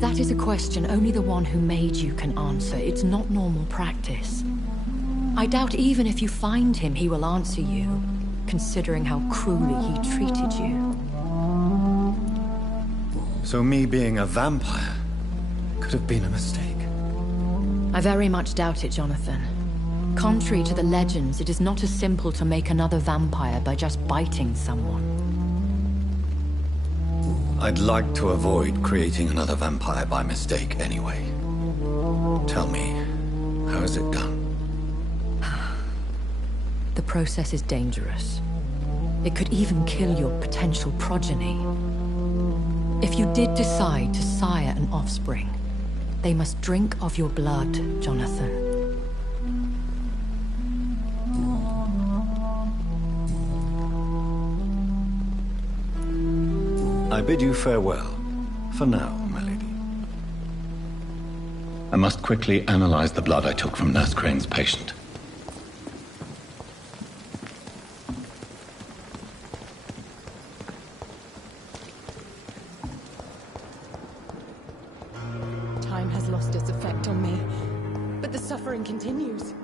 That is a question only the one who made you can answer. It's not normal practice. I doubt even if you find him, he will answer you, considering how cruelly he treated you. So me being a vampire could have been a mistake. I very much doubt it, Jonathan. Contrary to the legends, it is not as simple to make another vampire by just biting someone. I'd like to avoid creating another vampire by mistake anyway. Tell me, how is it done? The process is dangerous. It could even kill your potential progeny. If you did decide to sire an offspring, they must drink of your blood, Jonathan. I bid you farewell, for now, my lady. I must quickly analyze the blood I took from Nurse Crane's patient. Time has lost its effect on me, but the suffering continues.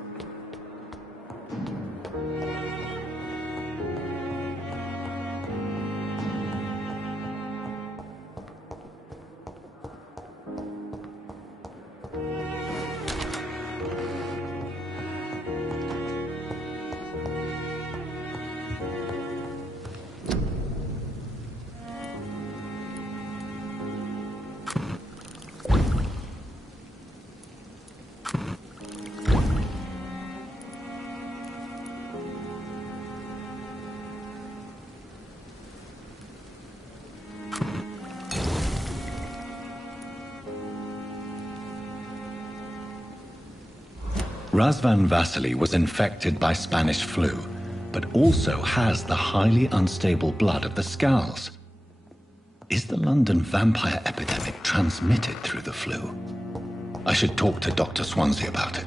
Razvan Vasily was infected by Spanish flu, but also has the highly unstable blood of the Scowls. Is the London vampire epidemic transmitted through the flu? I should talk to Dr. Swansea about it.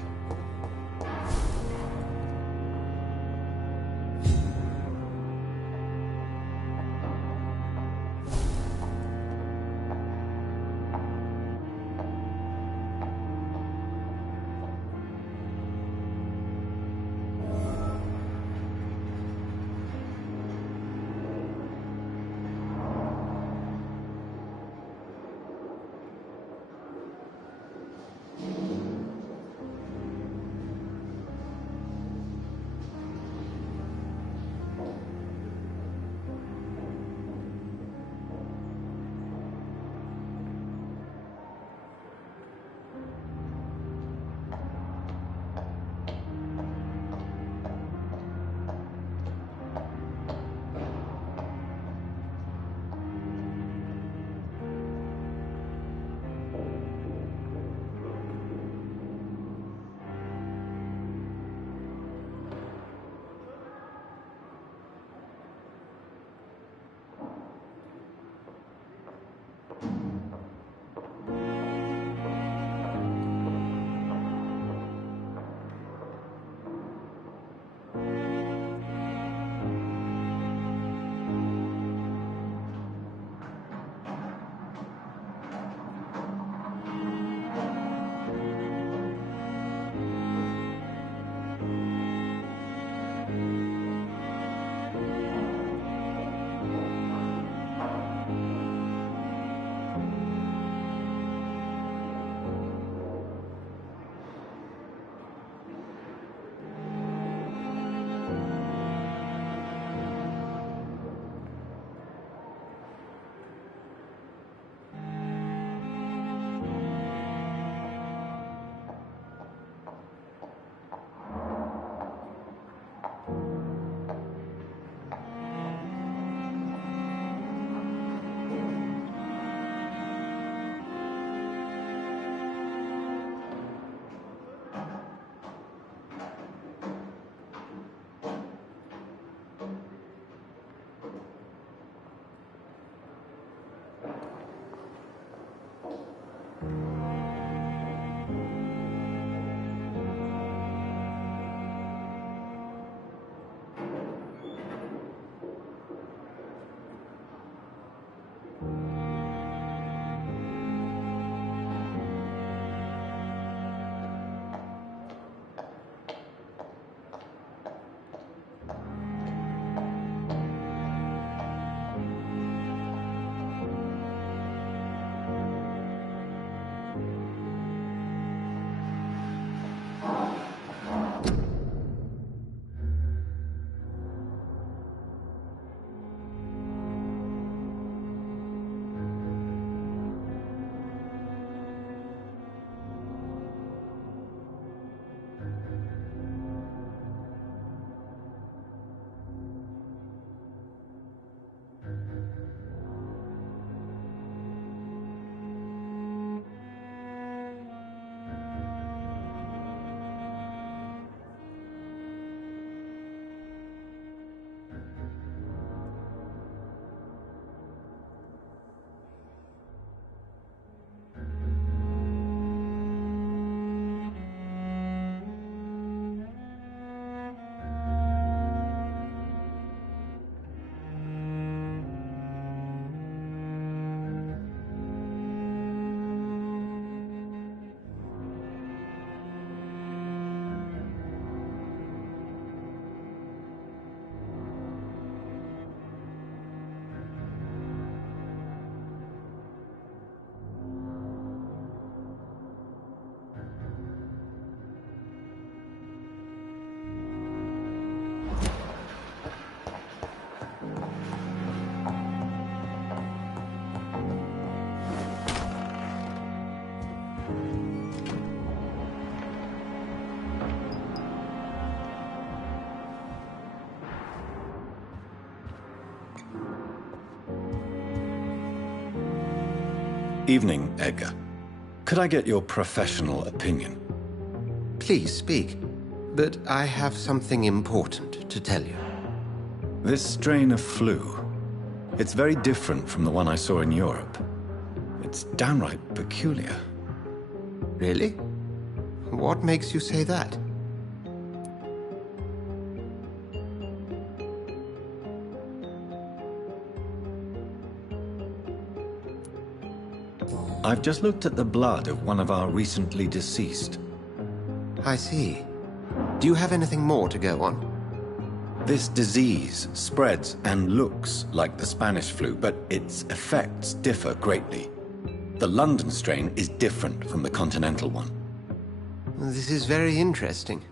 Evening, Edgar. Could I get your professional opinion? Please speak, but I have something important to tell you. This strain of flu, it's very different from the one I saw in Europe. It's downright peculiar. Really? What makes you say that? I've just looked at the blood of one of our recently deceased. I see. Do you have anything more to go on? This disease spreads and looks like the Spanish flu, but its effects differ greatly. The London strain is different from the continental one. This is very interesting.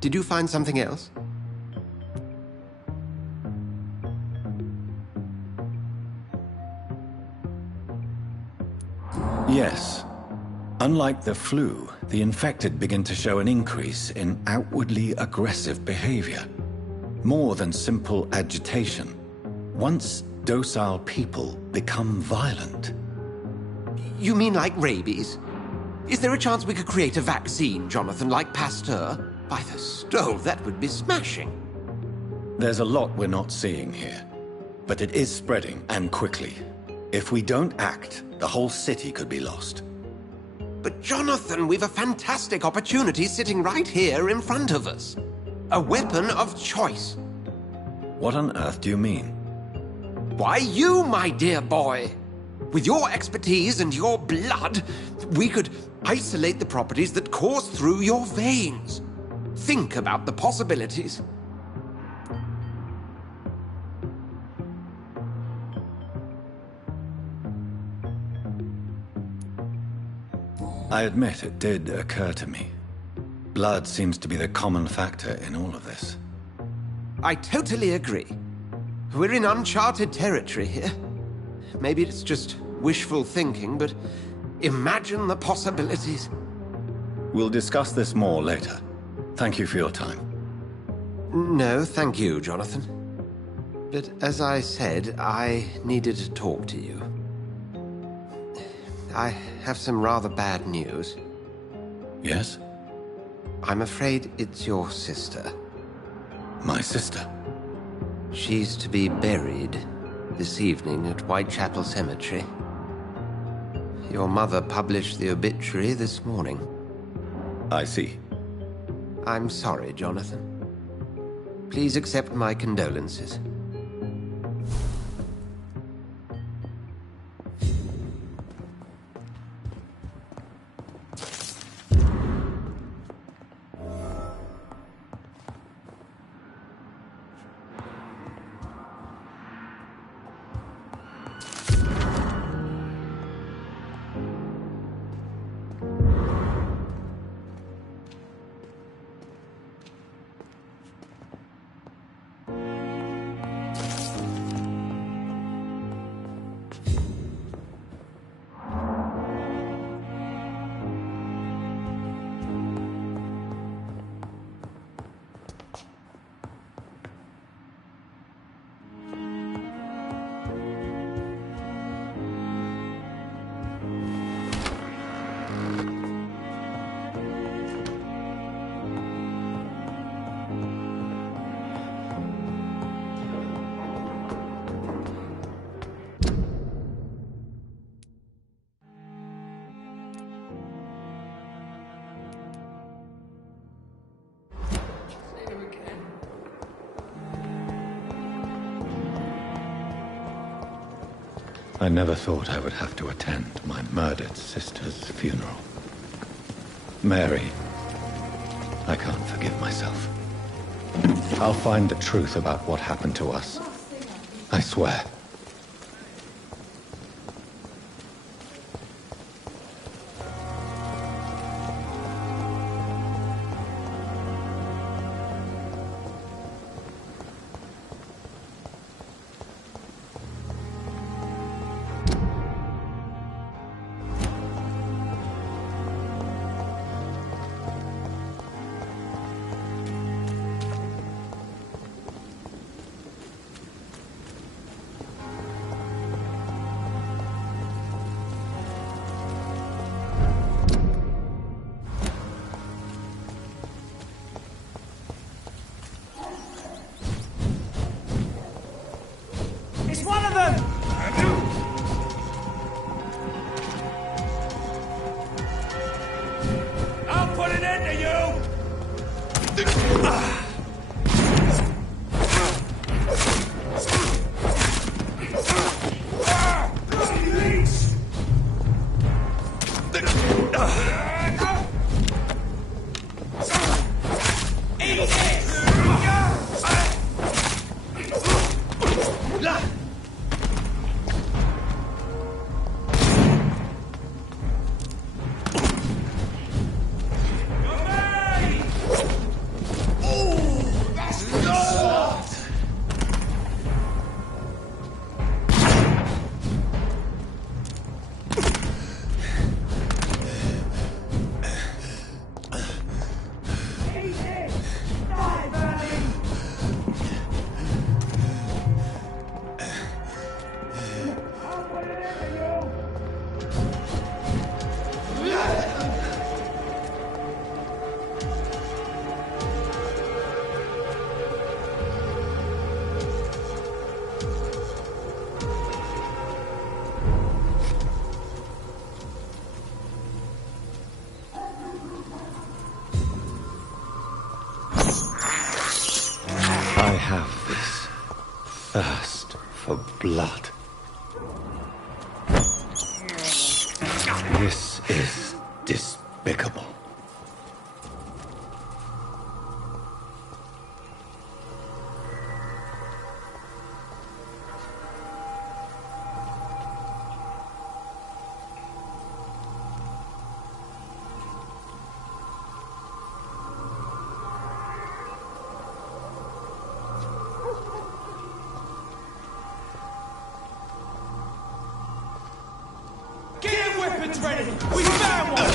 Did you find something else? Yes. Unlike the flu, the infected begin to show an increase in outwardly aggressive behavior. More than simple agitation. Once docile people become violent. You mean like rabies? Is there a chance we could create a vaccine, Jonathan, like Pasteur? By the stove, that would be smashing. There's a lot we're not seeing here. But it is spreading, and quickly. If we don't act, the whole city could be lost. But Jonathan, we've a fantastic opportunity sitting right here in front of us. A weapon of choice. What on earth do you mean? Why, you, my dear boy. With your expertise and your blood, we could isolate the properties that course through your veins. Think about the possibilities. I admit it did occur to me. Blood seems to be the common factor in all of this. I totally agree. We're in uncharted territory here. Maybe it's just wishful thinking, but imagine the possibilities. We'll discuss this more later. Thank you for your time. No, thank you, Jonathan. But as I said, I needed to talk to you. I have some rather bad news. Yes? I'm afraid it's your sister. My sister? She's to be buried this evening at Whitechapel Cemetery. Your mother published the obituary this morning. I see. I'm sorry, Jonathan. Please accept my condolences. I never thought I would have to attend my murdered sister's funeral. Mary, I can't forgive myself. I'll find the truth about what happened to us. I swear. I have this thirst for blood. This is despicable. Get your weapons ready! We found one!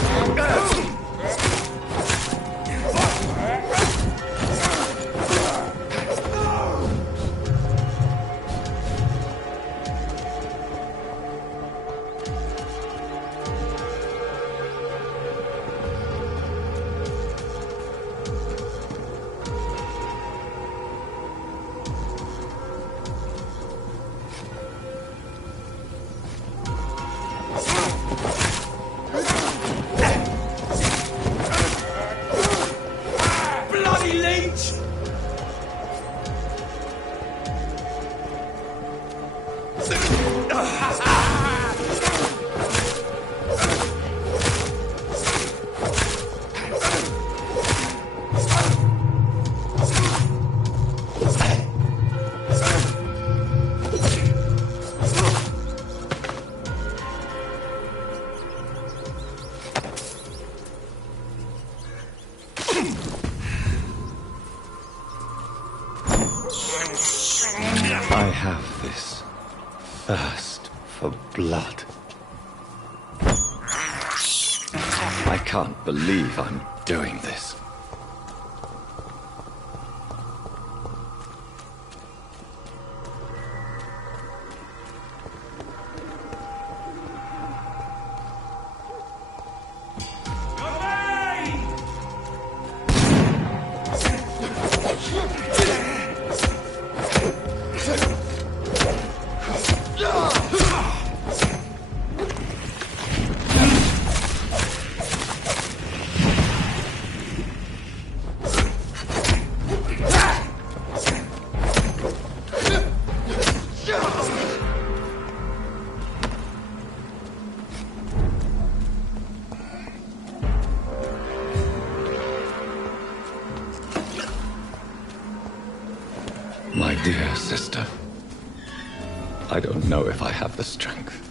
Bloody leech! I have this thirst for blood. I can't believe I'm doing this. My dear sister, I don't know if I have the strength.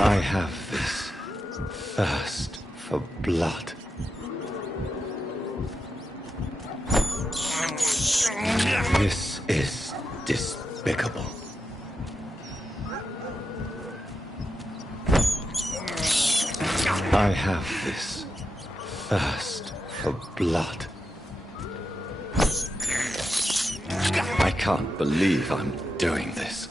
I have this thirst for blood. This is despicable. I have this thirst for blood. I can't believe I'm doing this.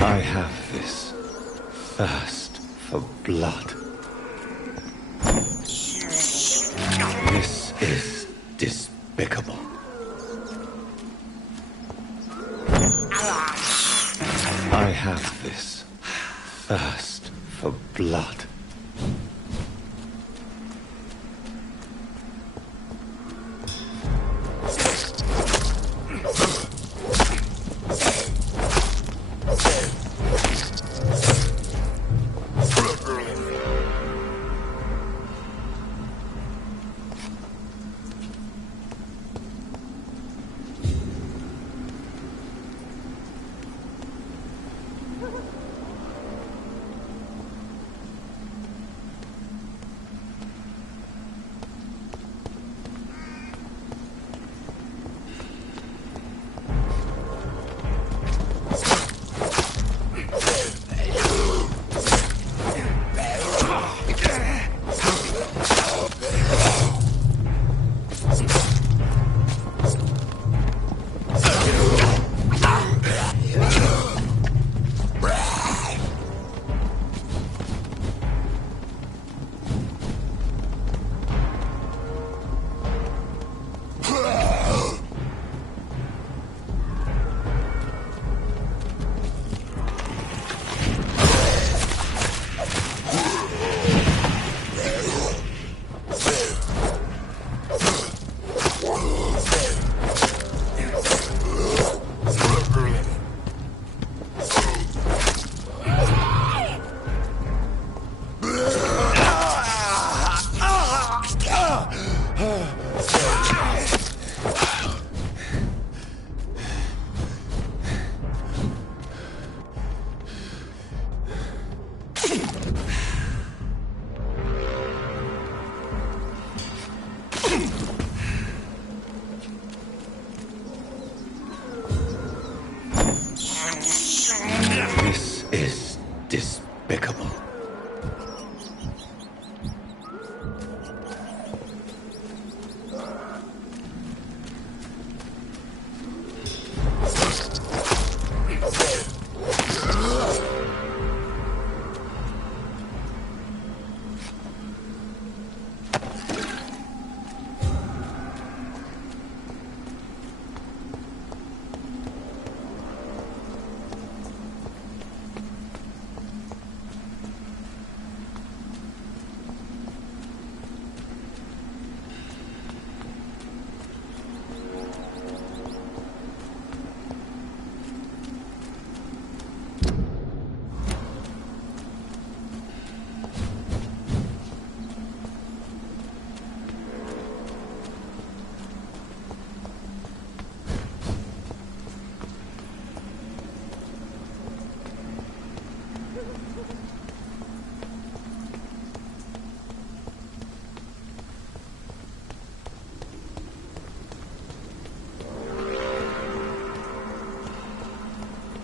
I have this thirst for blood. This is despicable. I have this thirst for blood. This is despicable.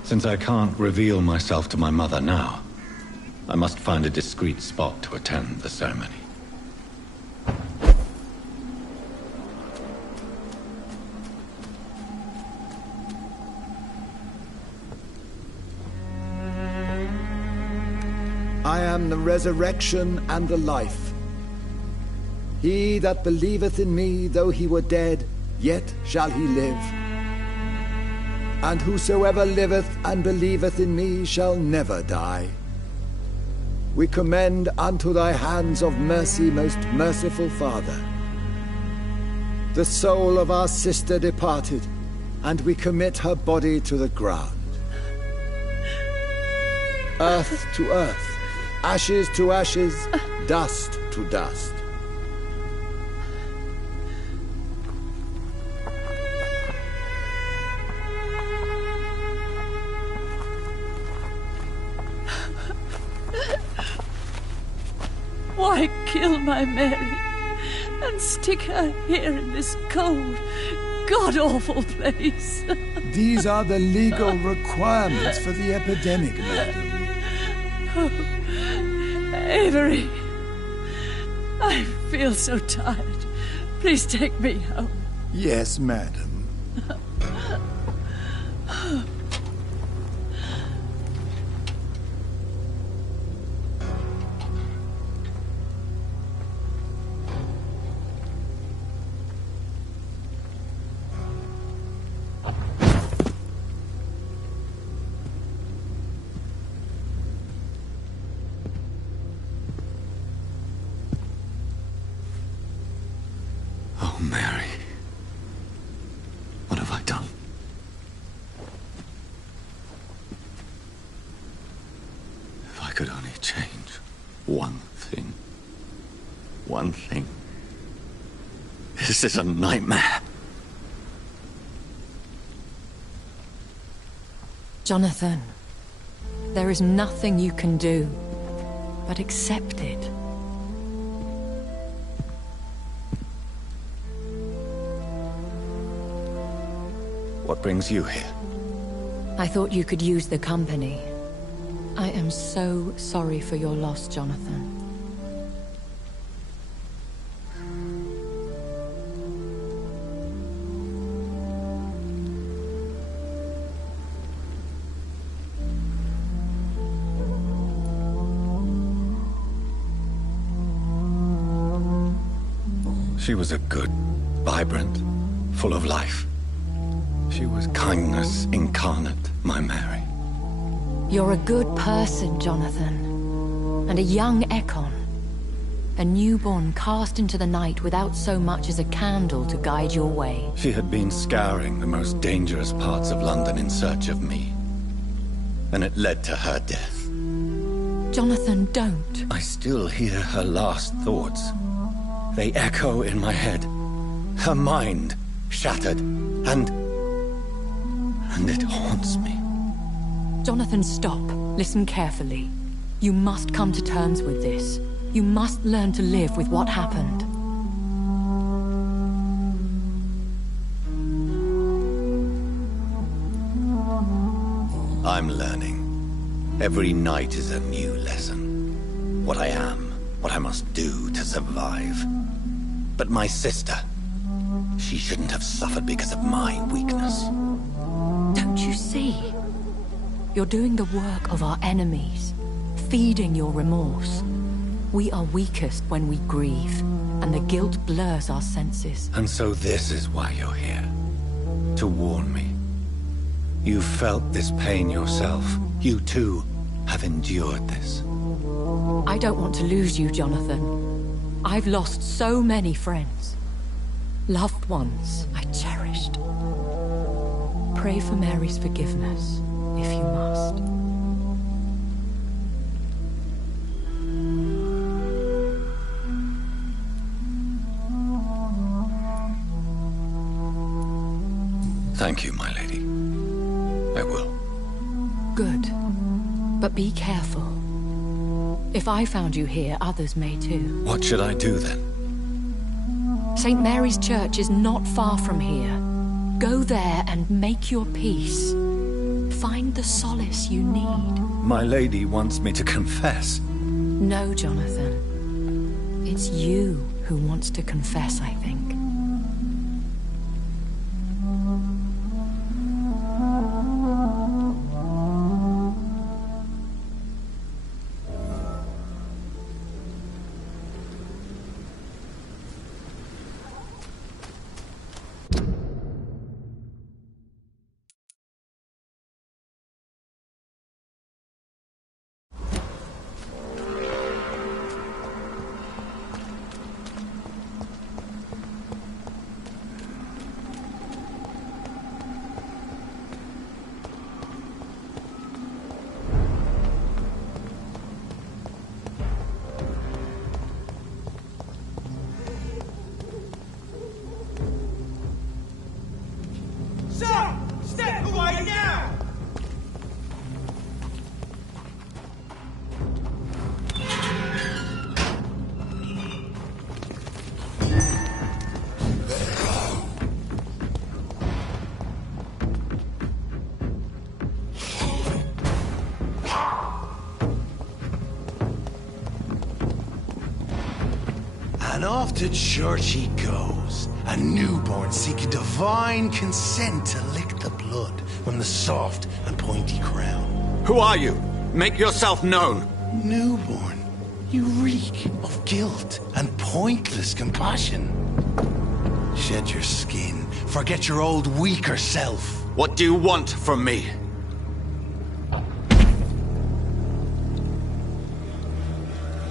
Since I can't reveal myself to my mother now, I must find a discreet spot to attend the ceremony. I am the resurrection and the life. He that believeth in me, though he were dead, yet shall he live. And whosoever liveth and believeth in me shall never die. We commend unto thy hands of mercy, most merciful Father, the soul of our sister departed, and we commit her body to the ground. Earth to earth, ashes to ashes, dust to dust. Why kill my Mary and stick her here in this cold, god-awful place? These are the legal requirements for the epidemic, madam. Oh, Avery, I feel so tired. Please take me home. Yes, madam. Oh, Mary. What have I done? If I could only change one thing. One thing. This is a nightmare. Jonathan, there is nothing you can do but accept it. What brings you here? I thought you could use the company. I am so sorry for your loss, Jonathan. She was a good, vibrant, full of life. She was kindness incarnate, my Mary. You're a good person, Jonathan. And a young Ekon. A newborn cast into the night without so much as a candle to guide your way. She had been scouring the most dangerous parts of London in search of me. And it led to her death. Jonathan, don't. I still hear her last thoughts. They echo in my head. Her mind shattered, and it haunts me. Jonathan, stop. Listen carefully. You must come to terms with this. You must learn to live with what happened. I'm learning. Every night is a new lesson. What I am, what I must do to survive. But my sister, she shouldn't have suffered because of my weakness. Don't you see? You're doing the work of our enemies, feeding your remorse. We are weakest when we grieve, and the guilt blurs our senses. And so this is why you're here. To warn me. You've felt this pain yourself. You too have endured this. I don't want to lose you, Jonathan. I've lost so many friends. Loved ones I cherished. Pray for Mary's forgiveness, if you must. Thank you, my lady. I will. Good. But be careful. If I found you here, others may too. What should I do then? St. Mary's Church is not far from here. Go there and make your peace. find the solace you need. My lady wants me to confess. No, Jonathan. It's you who wants to confess, I think. Sir! Step away now! And off to church he goes, a newborn seeking divine consent to lick the blood from the soft and pointy crown. Who are you? Make yourself known. Newborn, you reek of guilt and pointless compassion. Shed your skin, forget your old weaker self. What do you want from me?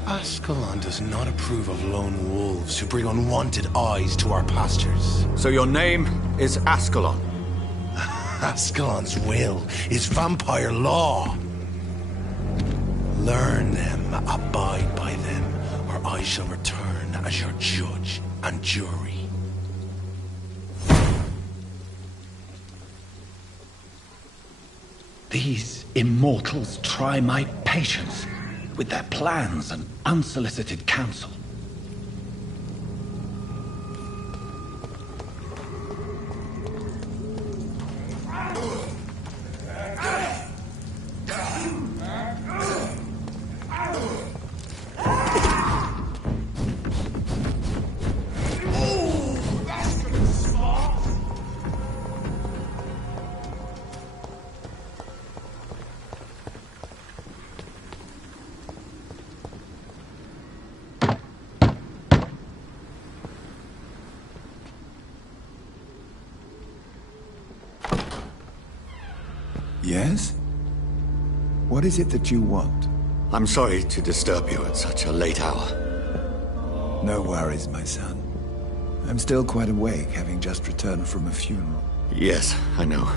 Ascalon does not approve of lone wolves who bring unwanted eyes to our pastures. So your name is Ascalon? Ascalon's will is vampire law. Learn them, abide by them, or I shall return as your judge and jury. These immortals try my patience with their plans and unsolicited counsel. Yes? What is it that you want? I'm sorry to disturb you at such a late hour. No worries, my son. I'm still quite awake, having just returned from a funeral. Yes, I know.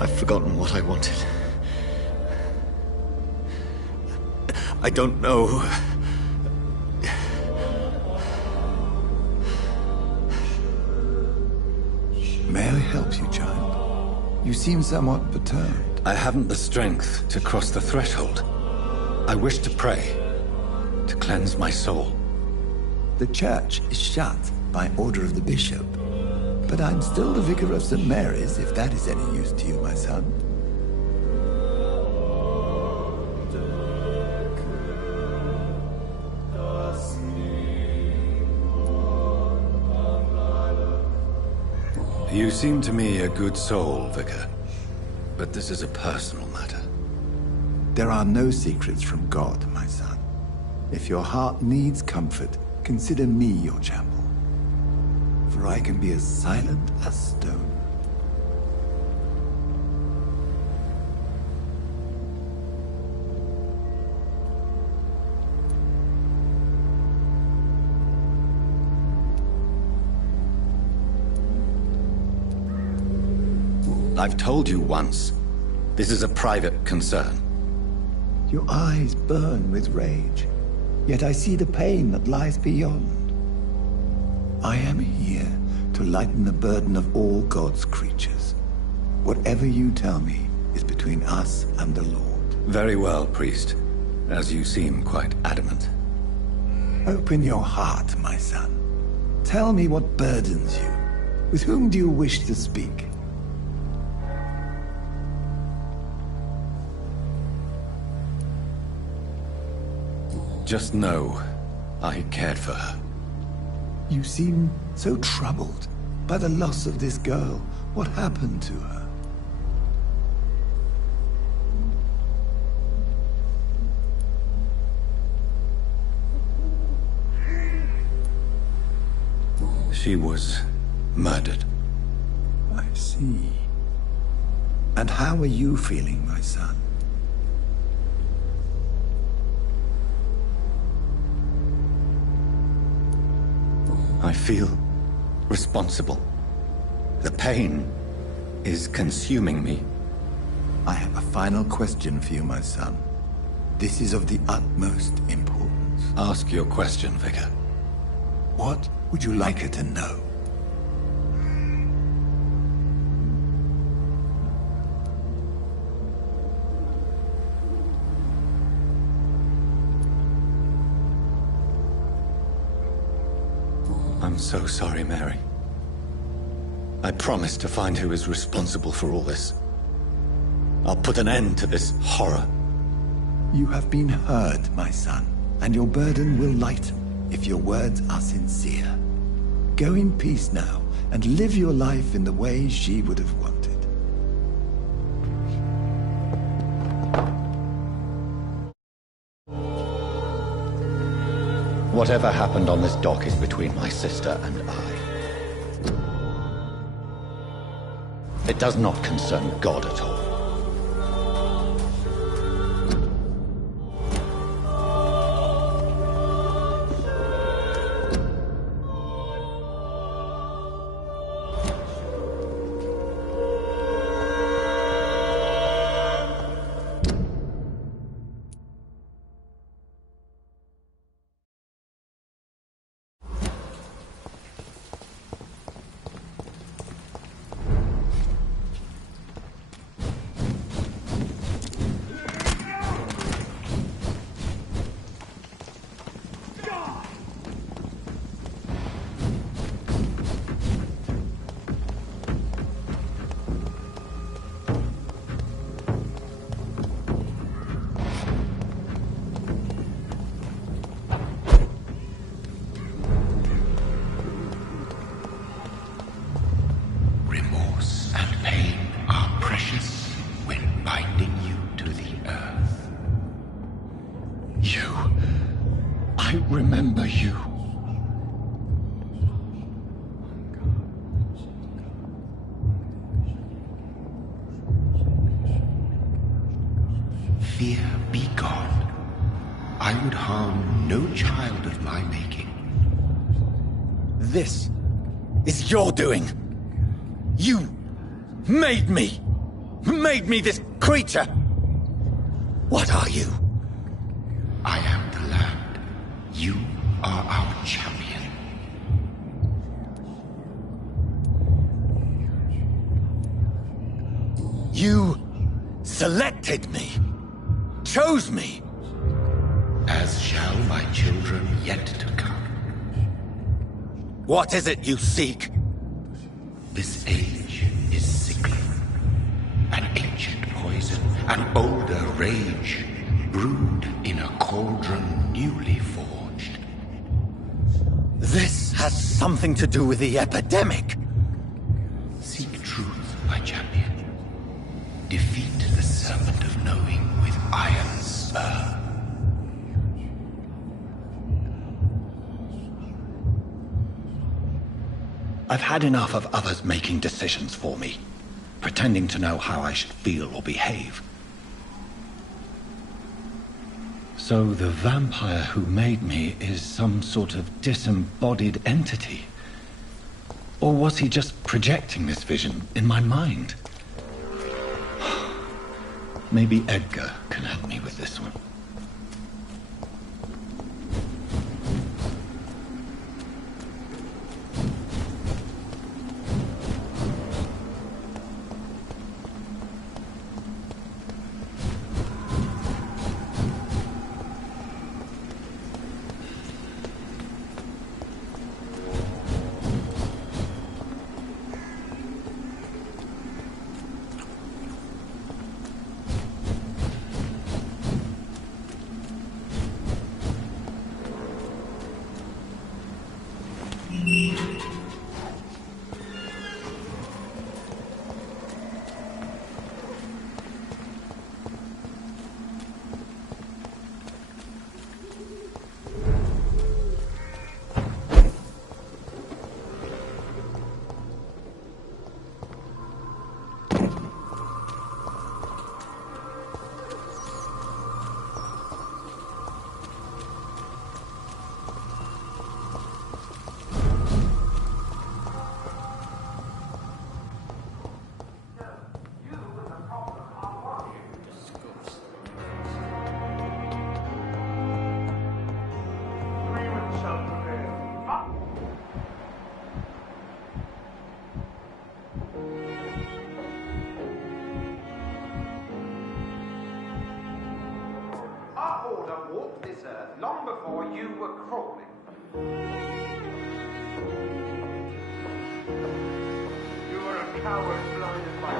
I've forgotten what I wanted. I don't know. May I help you, child? You seem somewhat perturbed. I haven't the strength to cross the threshold. I wish to pray, to cleanse my soul. The church is shut by order of the bishop. But I'm still the vicar of St. Mary's, if that is any use to you, my son. You seem to me a good soul, Vicar. But this is a personal matter. There are no secrets from God, my son. If your heart needs comfort, consider me your chapel. For I can be as silent as stone. I've told you once. This is a private concern. Your eyes burn with rage, yet I see the pain that lies beyond. I am here to lighten the burden of all God's creatures. Whatever you tell me is between us and the Lord. Very well, priest, as you seem quite adamant. Open your heart, my son. Tell me what burdens you. With whom do you wish to speak? Just know I cared for her. You seem so troubled by the loss of this girl. What happened to her? She was murdered. I see. And how are you feeling, my son? I feel responsible. The pain is consuming me. I have a final question for you, my son. This is of the utmost importance. Ask your question, Vicar. What would you like her to know? I'm so sorry, Mary. I promise to find who is responsible for all this. I'll put an end to this horror. You have been heard, my son, and your burden will lighten if your words are sincere. Go in peace now, and live your life in the way she would have wanted. Whatever happened on this dock is between my sister and I. It does not concern God at all. Remember you. Fear be gone. I would harm no child of my making. This is your doing. You made me. Made me this creature. What are you? I am the land. You are our champion. You selected me. Chose me. As shall my children yet to come. What is it you seek? This age is sickly. An ancient poison, an older rage, brewed in a cauldron newly forged. This has something to do with the epidemic. Seek truth, my champion. Defeat the serpent of knowing with iron spur. I've had enough of others making decisions for me, pretending to know how I should feel or behave. So the vampire who made me is some sort of disembodied entity? Or was he just projecting this vision in my mind? Maybe Edgar can help me with this one. Walked this earth long before you were crawling. You are a coward blinded by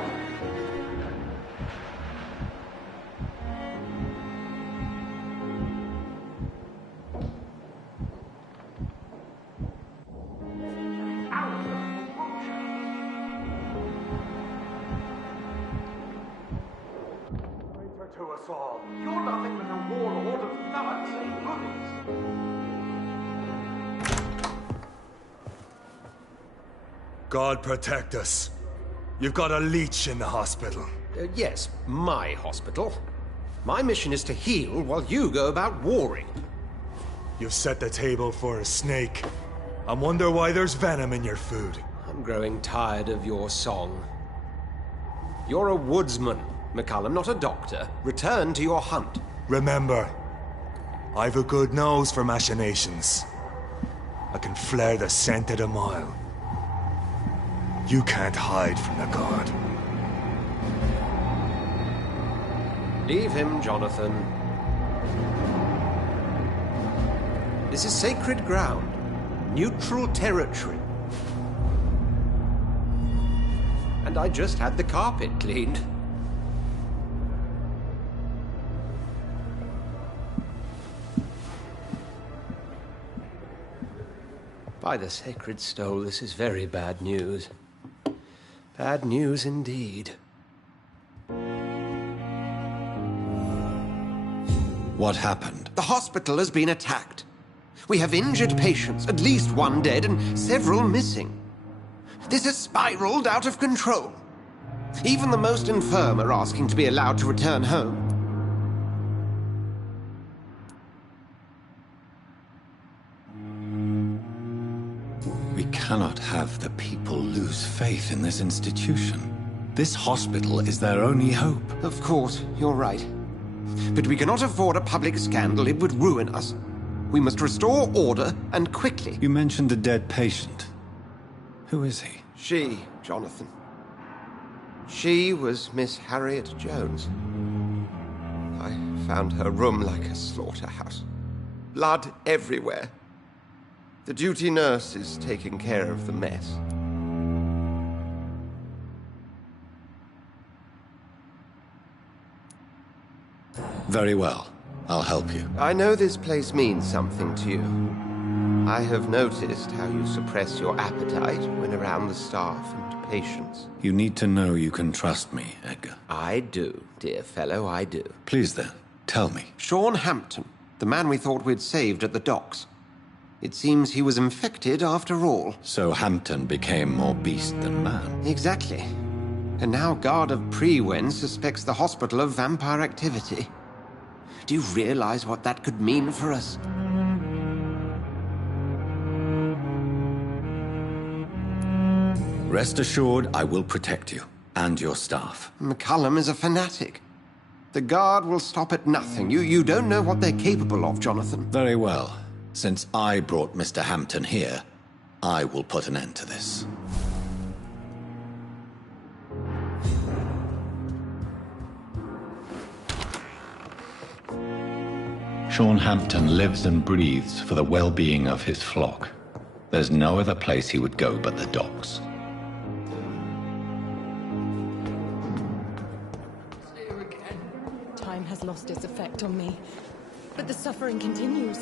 to us all. You're nothing but a warlord of thugs and bullies. God protect us. You've got a leech in the hospital. Yes, my hospital. My mission is to heal while you go about warring. You've set the table for a snake. I wonder why there's venom in your food. I'm growing tired of your song. You're a woodsman, McCallum, not a doctor. Return to your hunt. Remember, I've a good nose for machinations. I can flare the scent at a mile. You can't hide from the god. Leave him, Jonathan. This is sacred ground. Neutral territory. And I just had the carpet cleaned. By the sacred stole, this is very bad news. Bad news indeed. What happened? The hospital has been attacked. We have injured patients, at least one dead and several missing. This has spiraled out of control. Even the most infirm are asking to be allowed to return home. We cannot have the people lose faith in this institution. This hospital is their only hope. Of course, you're right. But we cannot afford a public scandal. It would ruin us. We must restore order, and quickly. You mentioned a dead patient. Who is he? She, Jonathan. She was Miss Harriet Jones. I found her room like a slaughterhouse. Blood everywhere. The duty nurse is taking care of the mess. Very well. I'll help you. I know this place means something to you. I have noticed how you suppress your appetite when around the staff and patients. You need to know you can trust me, Edgar. I do, dear fellow, I do. Please then, tell me. Sean Hampton, the man we thought we'd saved at the docks. It seems he was infected after all. So Hampton became more beast than man. Exactly. And now Guard of Prewen suspects the hospital of vampire activity. Do you realize what that could mean for us? Rest assured, I will protect you and your staff. McCallum is a fanatic. The Guard will stop at nothing. You don't know what they're capable of, Jonathan. Very well. Since I brought Mr. Hampton here, I will put an end to this. Sean Hampton lives and breathes for the well-being of his flock. There's no other place he would go but the docks. Time has lost its effect on me, but the suffering continues.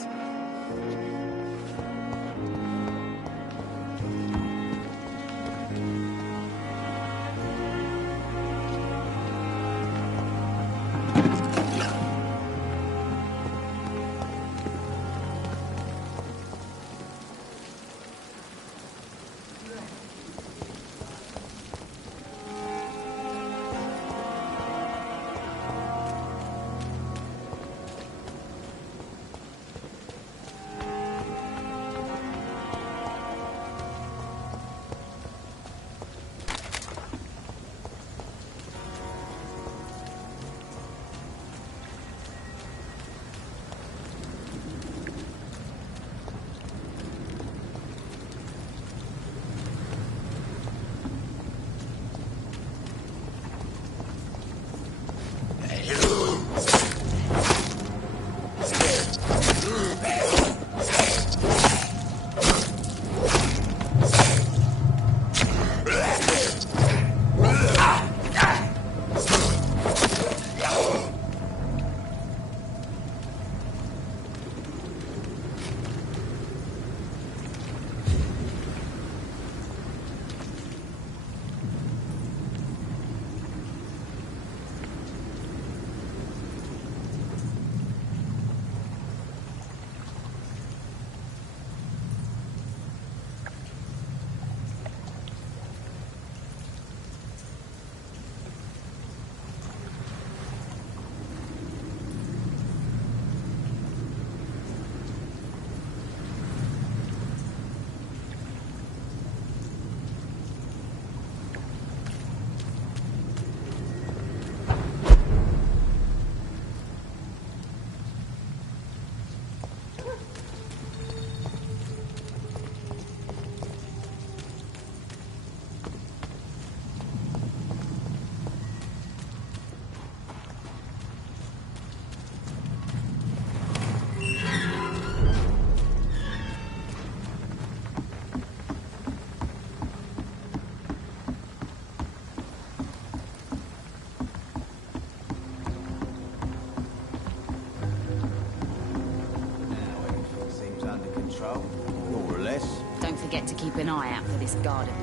keep an eye out for this garden.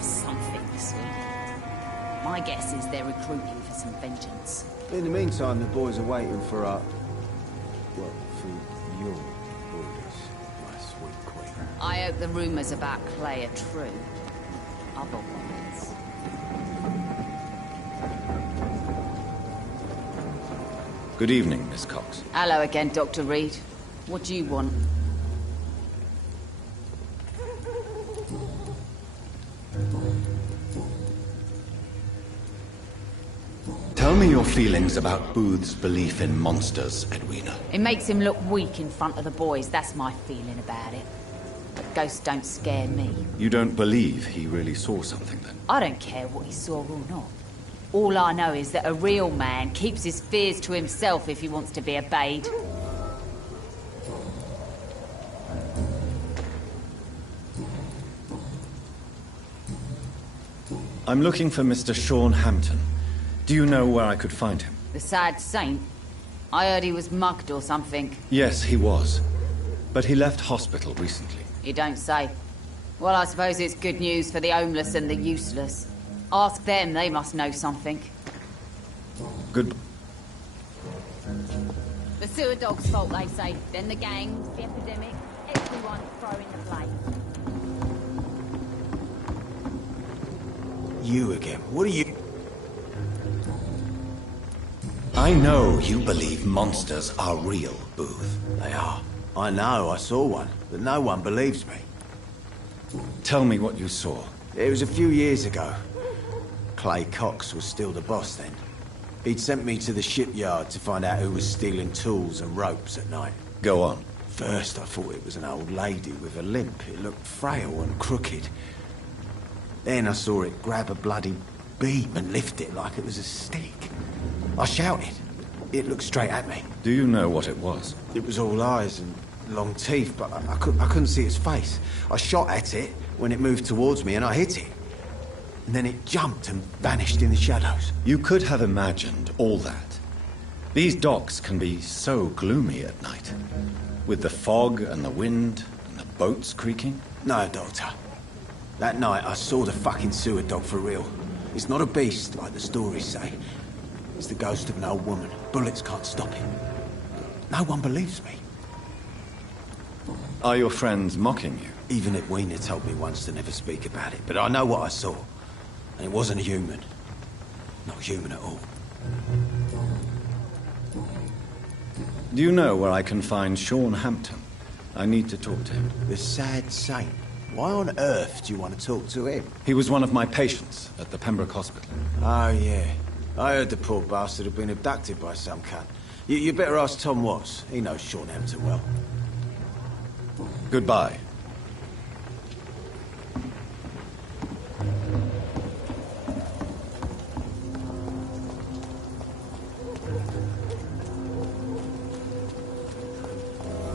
Something this week. My guess is they're recruiting for some vengeance. In the meantime, the boys are waiting for our... well, for your orders, my sweet queen. I hope the rumours about Clay are true. Otherwise... Good evening, Miss Cox. Hello again, Dr. Reed. What do you want? Tell me your feelings about Booth's belief in monsters, Edwina. It makes him look weak in front of the boys, that's my feeling about it. But ghosts don't scare me. You don't believe he really saw something, then? I don't care what he saw or not. All I know is that a real man keeps his fears to himself if he wants to be obeyed. I'm looking for Mr. Sean Hampton. Do you know where I could find him? The sad saint? I heard he was mugged or something. Yes, he was. But he left hospital recently. You don't say. Well, I suppose it's good news for the homeless and the useless. Ask them, they must know something. Good. The sewer dog's fault, they say. Then the gangs, the epidemic, everyone throwing the blame. You again? What are you... I know you believe monsters are real, Booth. They are. I know, I saw one, but no one believes me. Tell me what you saw. It was a few years ago. Clay Cox was still the boss then. He'd sent me to the shipyard to find out who was stealing tools and ropes at night. Go on. First, I thought it was an old lady with a limp. It looked frail and crooked. Then I saw it grab a bloody beam and lift it like it was a stick. I shouted. It looked straight at me. Do you know what it was? It was all eyes and long teeth, but I couldn't see its face. I shot at it when it moved towards me and I hit it. And then it jumped and vanished in the shadows. You could have imagined all that. These docks can be so gloomy at night. With the fog and the wind and the boats creaking. No, Doctor. That night I saw the fucking sewer dog for real. It's not a beast like the stories say. It's the ghost of an old woman. Bullets can't stop him. No one believes me. Are your friends mocking you? Even Edwina told me once to never speak about it, but I know what I saw. And it wasn't a human. Not human at all. Do you know where I can find Sean Hampton? I need to talk to him. The sad saint. Why on earth do you want to talk to him? He was one of my patients at the Pembroke Hospital. Oh, yeah. I heard the poor bastard had been abducted by some cunt. You better ask Tom Watts. He knows Sean Hampton well. Goodbye.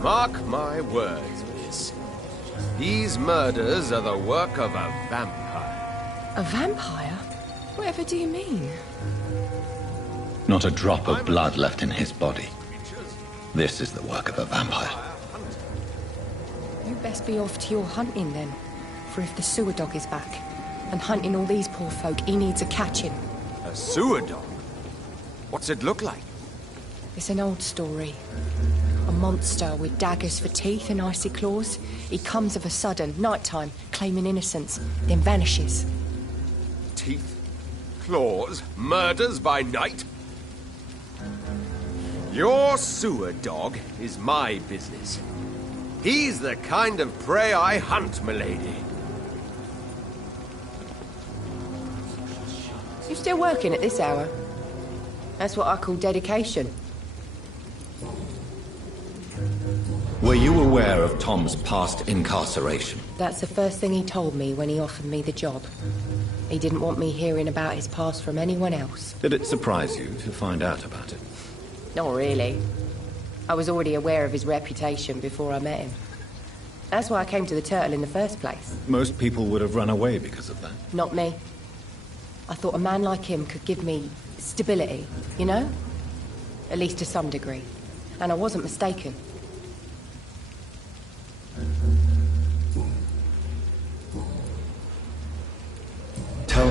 Mark my words, miss. These murders are the work of a vampire. A vampire? Whatever do you mean? Not a drop of blood left in his body. This is the work of a vampire. You best be off to your hunting then. For if the sewer dog is back, and hunting all these poor folk, he needs a catching. A sewer dog? What's it look like? It's an old story. A monster with daggers for teeth and icy claws. He comes of a sudden, nighttime, claiming innocence, then vanishes. Teeth, claws, murders by night? Your sewer dog is my business. He's the kind of prey I hunt, milady. You still working at this hour? That's what I call dedication. Were you aware of Tom's past incarceration? That's the first thing he told me when he offered me the job. He didn't want me hearing about his past from anyone else. Did it surprise you to find out about it? Not really. I was already aware of his reputation before I met him. That's why I came to the Turtle in the first place. Most people would have run away because of that. Not me. I thought a man like him could give me stability, you know? At least to some degree. And I wasn't mistaken.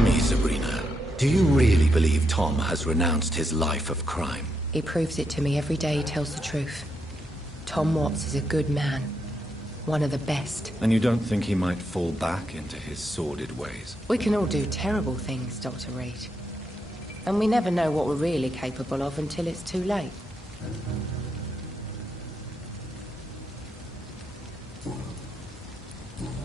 me, Sabrina, do you really believe Tom has renounced his life of crime? He proves it to me every day he tells the truth. Tom Watts is a good man. One of the best. And you don't think he might fall back into his sordid ways? We can all do terrible things, Dr. Reed. And we never know what we're really capable of until it's too late.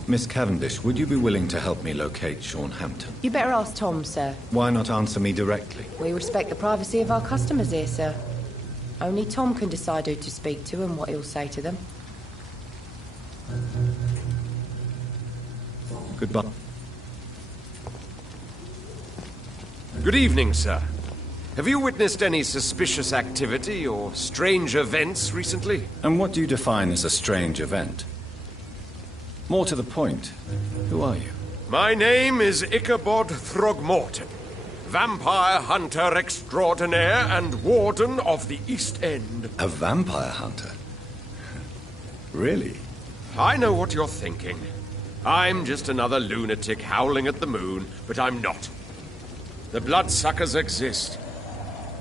Miss Cavendish, would you be willing to help me locate Sean Hampton? You better ask Tom, sir. Why not answer me directly? We respect the privacy of our customers here, sir. Only Tom can decide who to speak to and what he'll say to them. Goodbye. Good evening, sir. Have you witnessed any suspicious activity or strange events recently? And what do you define as a strange event? More to the point, who are you? My name is Ichabod Throgmorton, vampire hunter extraordinaire and warden of the East End. A vampire hunter? Really? I know what you're thinking. I'm just another lunatic howling at the moon, but I'm not. The bloodsuckers exist,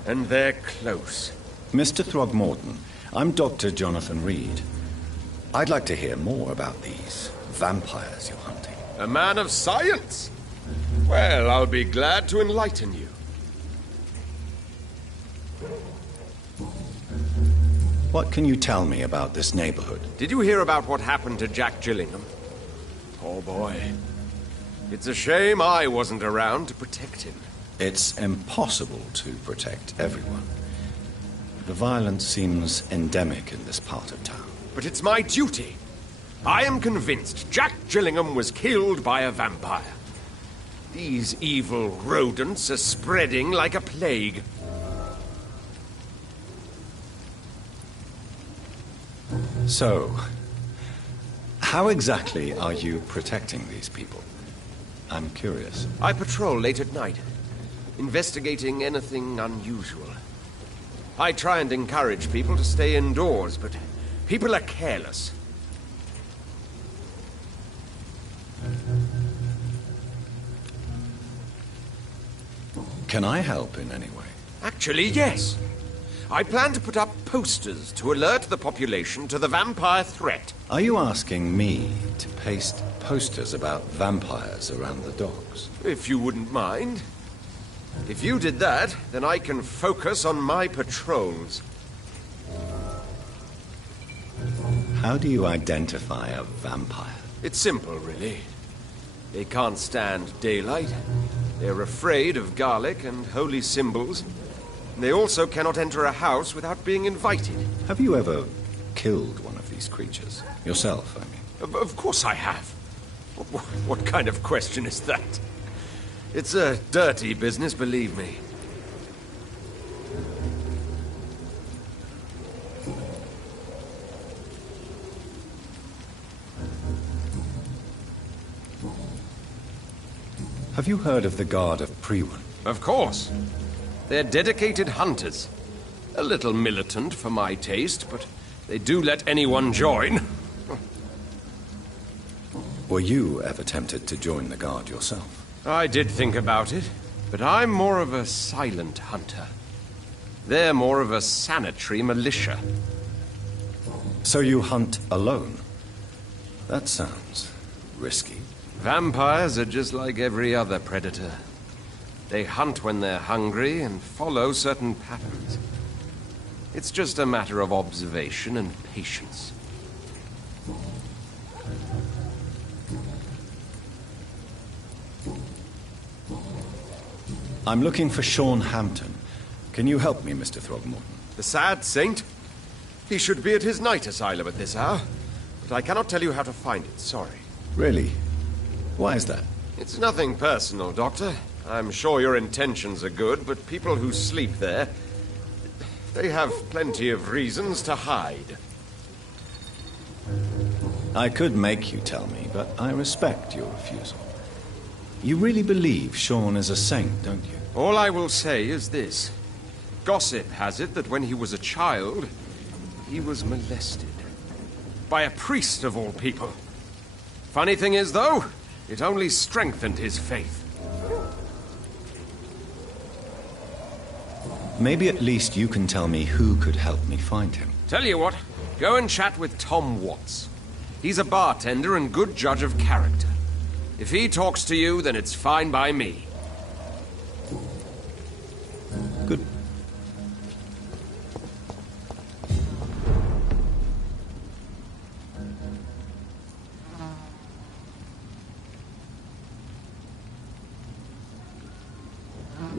and they're close. Mr. Throgmorton, I'm Dr. Jonathan Reed. I'd like to hear more about these vampires you're hunting. A man of science? Well, I'll be glad to enlighten you. What can you tell me about this neighborhood? Did you hear about what happened to Jack Gillingham? Poor boy. It's a shame I wasn't around to protect him. It's impossible to protect everyone. The violence seems endemic in this part of town. But it's my duty. I am convinced Jack Gillingham was killed by a vampire. These evil rodents are spreading like a plague. So, how exactly are you protecting these people? I'm curious. I patrol late at night, investigating anything unusual. I try and encourage people to stay indoors, but people are careless. Can I help in any way? Actually, yes. I plan to put up posters to alert the population to the vampire threat. Are you asking me to paste posters about vampires around the docks? If you wouldn't mind. If you did that, then I can focus on my patrols. How do you identify a vampire? It's simple, really. They can't stand daylight. They're afraid of garlic and holy symbols. They also cannot enter a house without being invited. Have you ever killed one of these creatures? Yourself, I mean. Of course I have. What kind of question is that? It's a dirty business, believe me. Have you heard of the Guard of Priwen? Of course. They're dedicated hunters. A little militant for my taste, but they do let anyone join. Were you ever tempted to join the Guard yourself? I did think about it, but I'm more of a silent hunter. They're more of a sanitary militia. So you hunt alone? That sounds risky. Vampires are just like every other predator. They hunt when they're hungry and follow certain patterns. It's just a matter of observation and patience. I'm looking for Sean Hampton. Can you help me, Mr. Throgmorton? The sad saint? He should be at his night asylum at this hour. But I cannot tell you how to find it, sorry. Really? Why is that? It's nothing personal, Doctor. I'm sure your intentions are good, but people who sleep there, they have plenty of reasons to hide. I could make you tell me, but I respect your refusal. You really believe Sean is a saint, don't you? All I will say is this. Gossip has it that when he was a child, he was molested. By a priest of all people. Funny thing is, though, it only strengthened his faith. Maybe at least you can tell me who could help me find him. Tell you what, go and chat with Tom Watts. He's a bartender and good judge of character. If he talks to you, then it's fine by me. Good.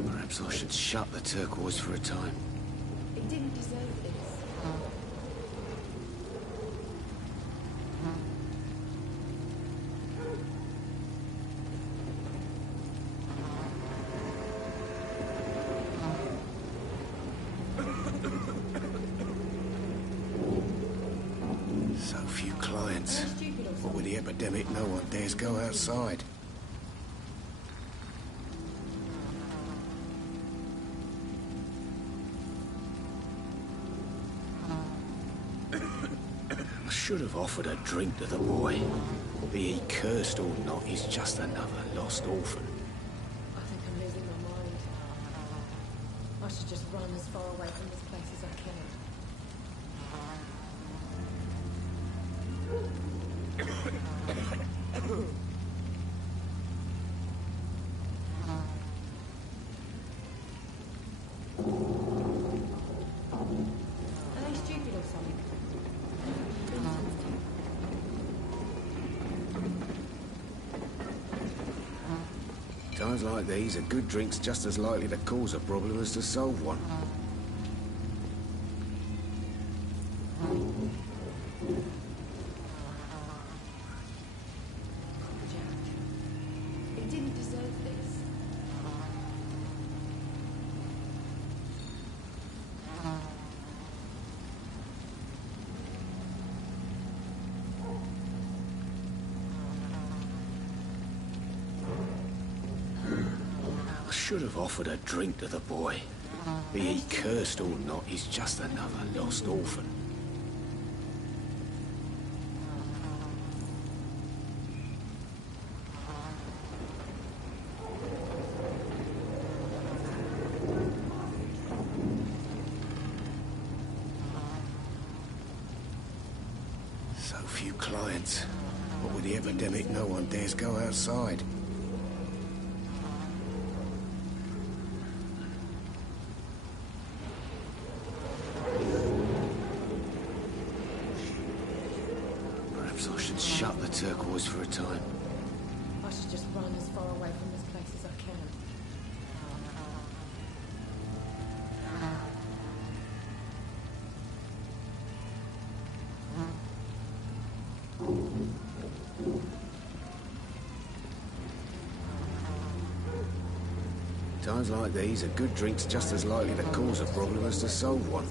Perhaps I should shut the turquoise for a time. It didn't deserve this. So few clients. What with the epidemic, no one dares go outside. I should have offered a drink to the boy. Be he cursed or not, he's just another lost orphan. I think I'm losing my mind. I should just run as far away from this place as I can. Are they stupid or something? Times like these, a good drink's just as likely to cause a problem as to solve one. It didn't deserve this. I should have offered a drink to the boy. Be he cursed or not, he's just another lost orphan. So few clients. What with the epidemic, no one dares go outside. Perhaps I should shut the turquoise for a time. I should just run as far away from this place as I can. Times like these, a good drink's just as likely to cause a problem as to solve one.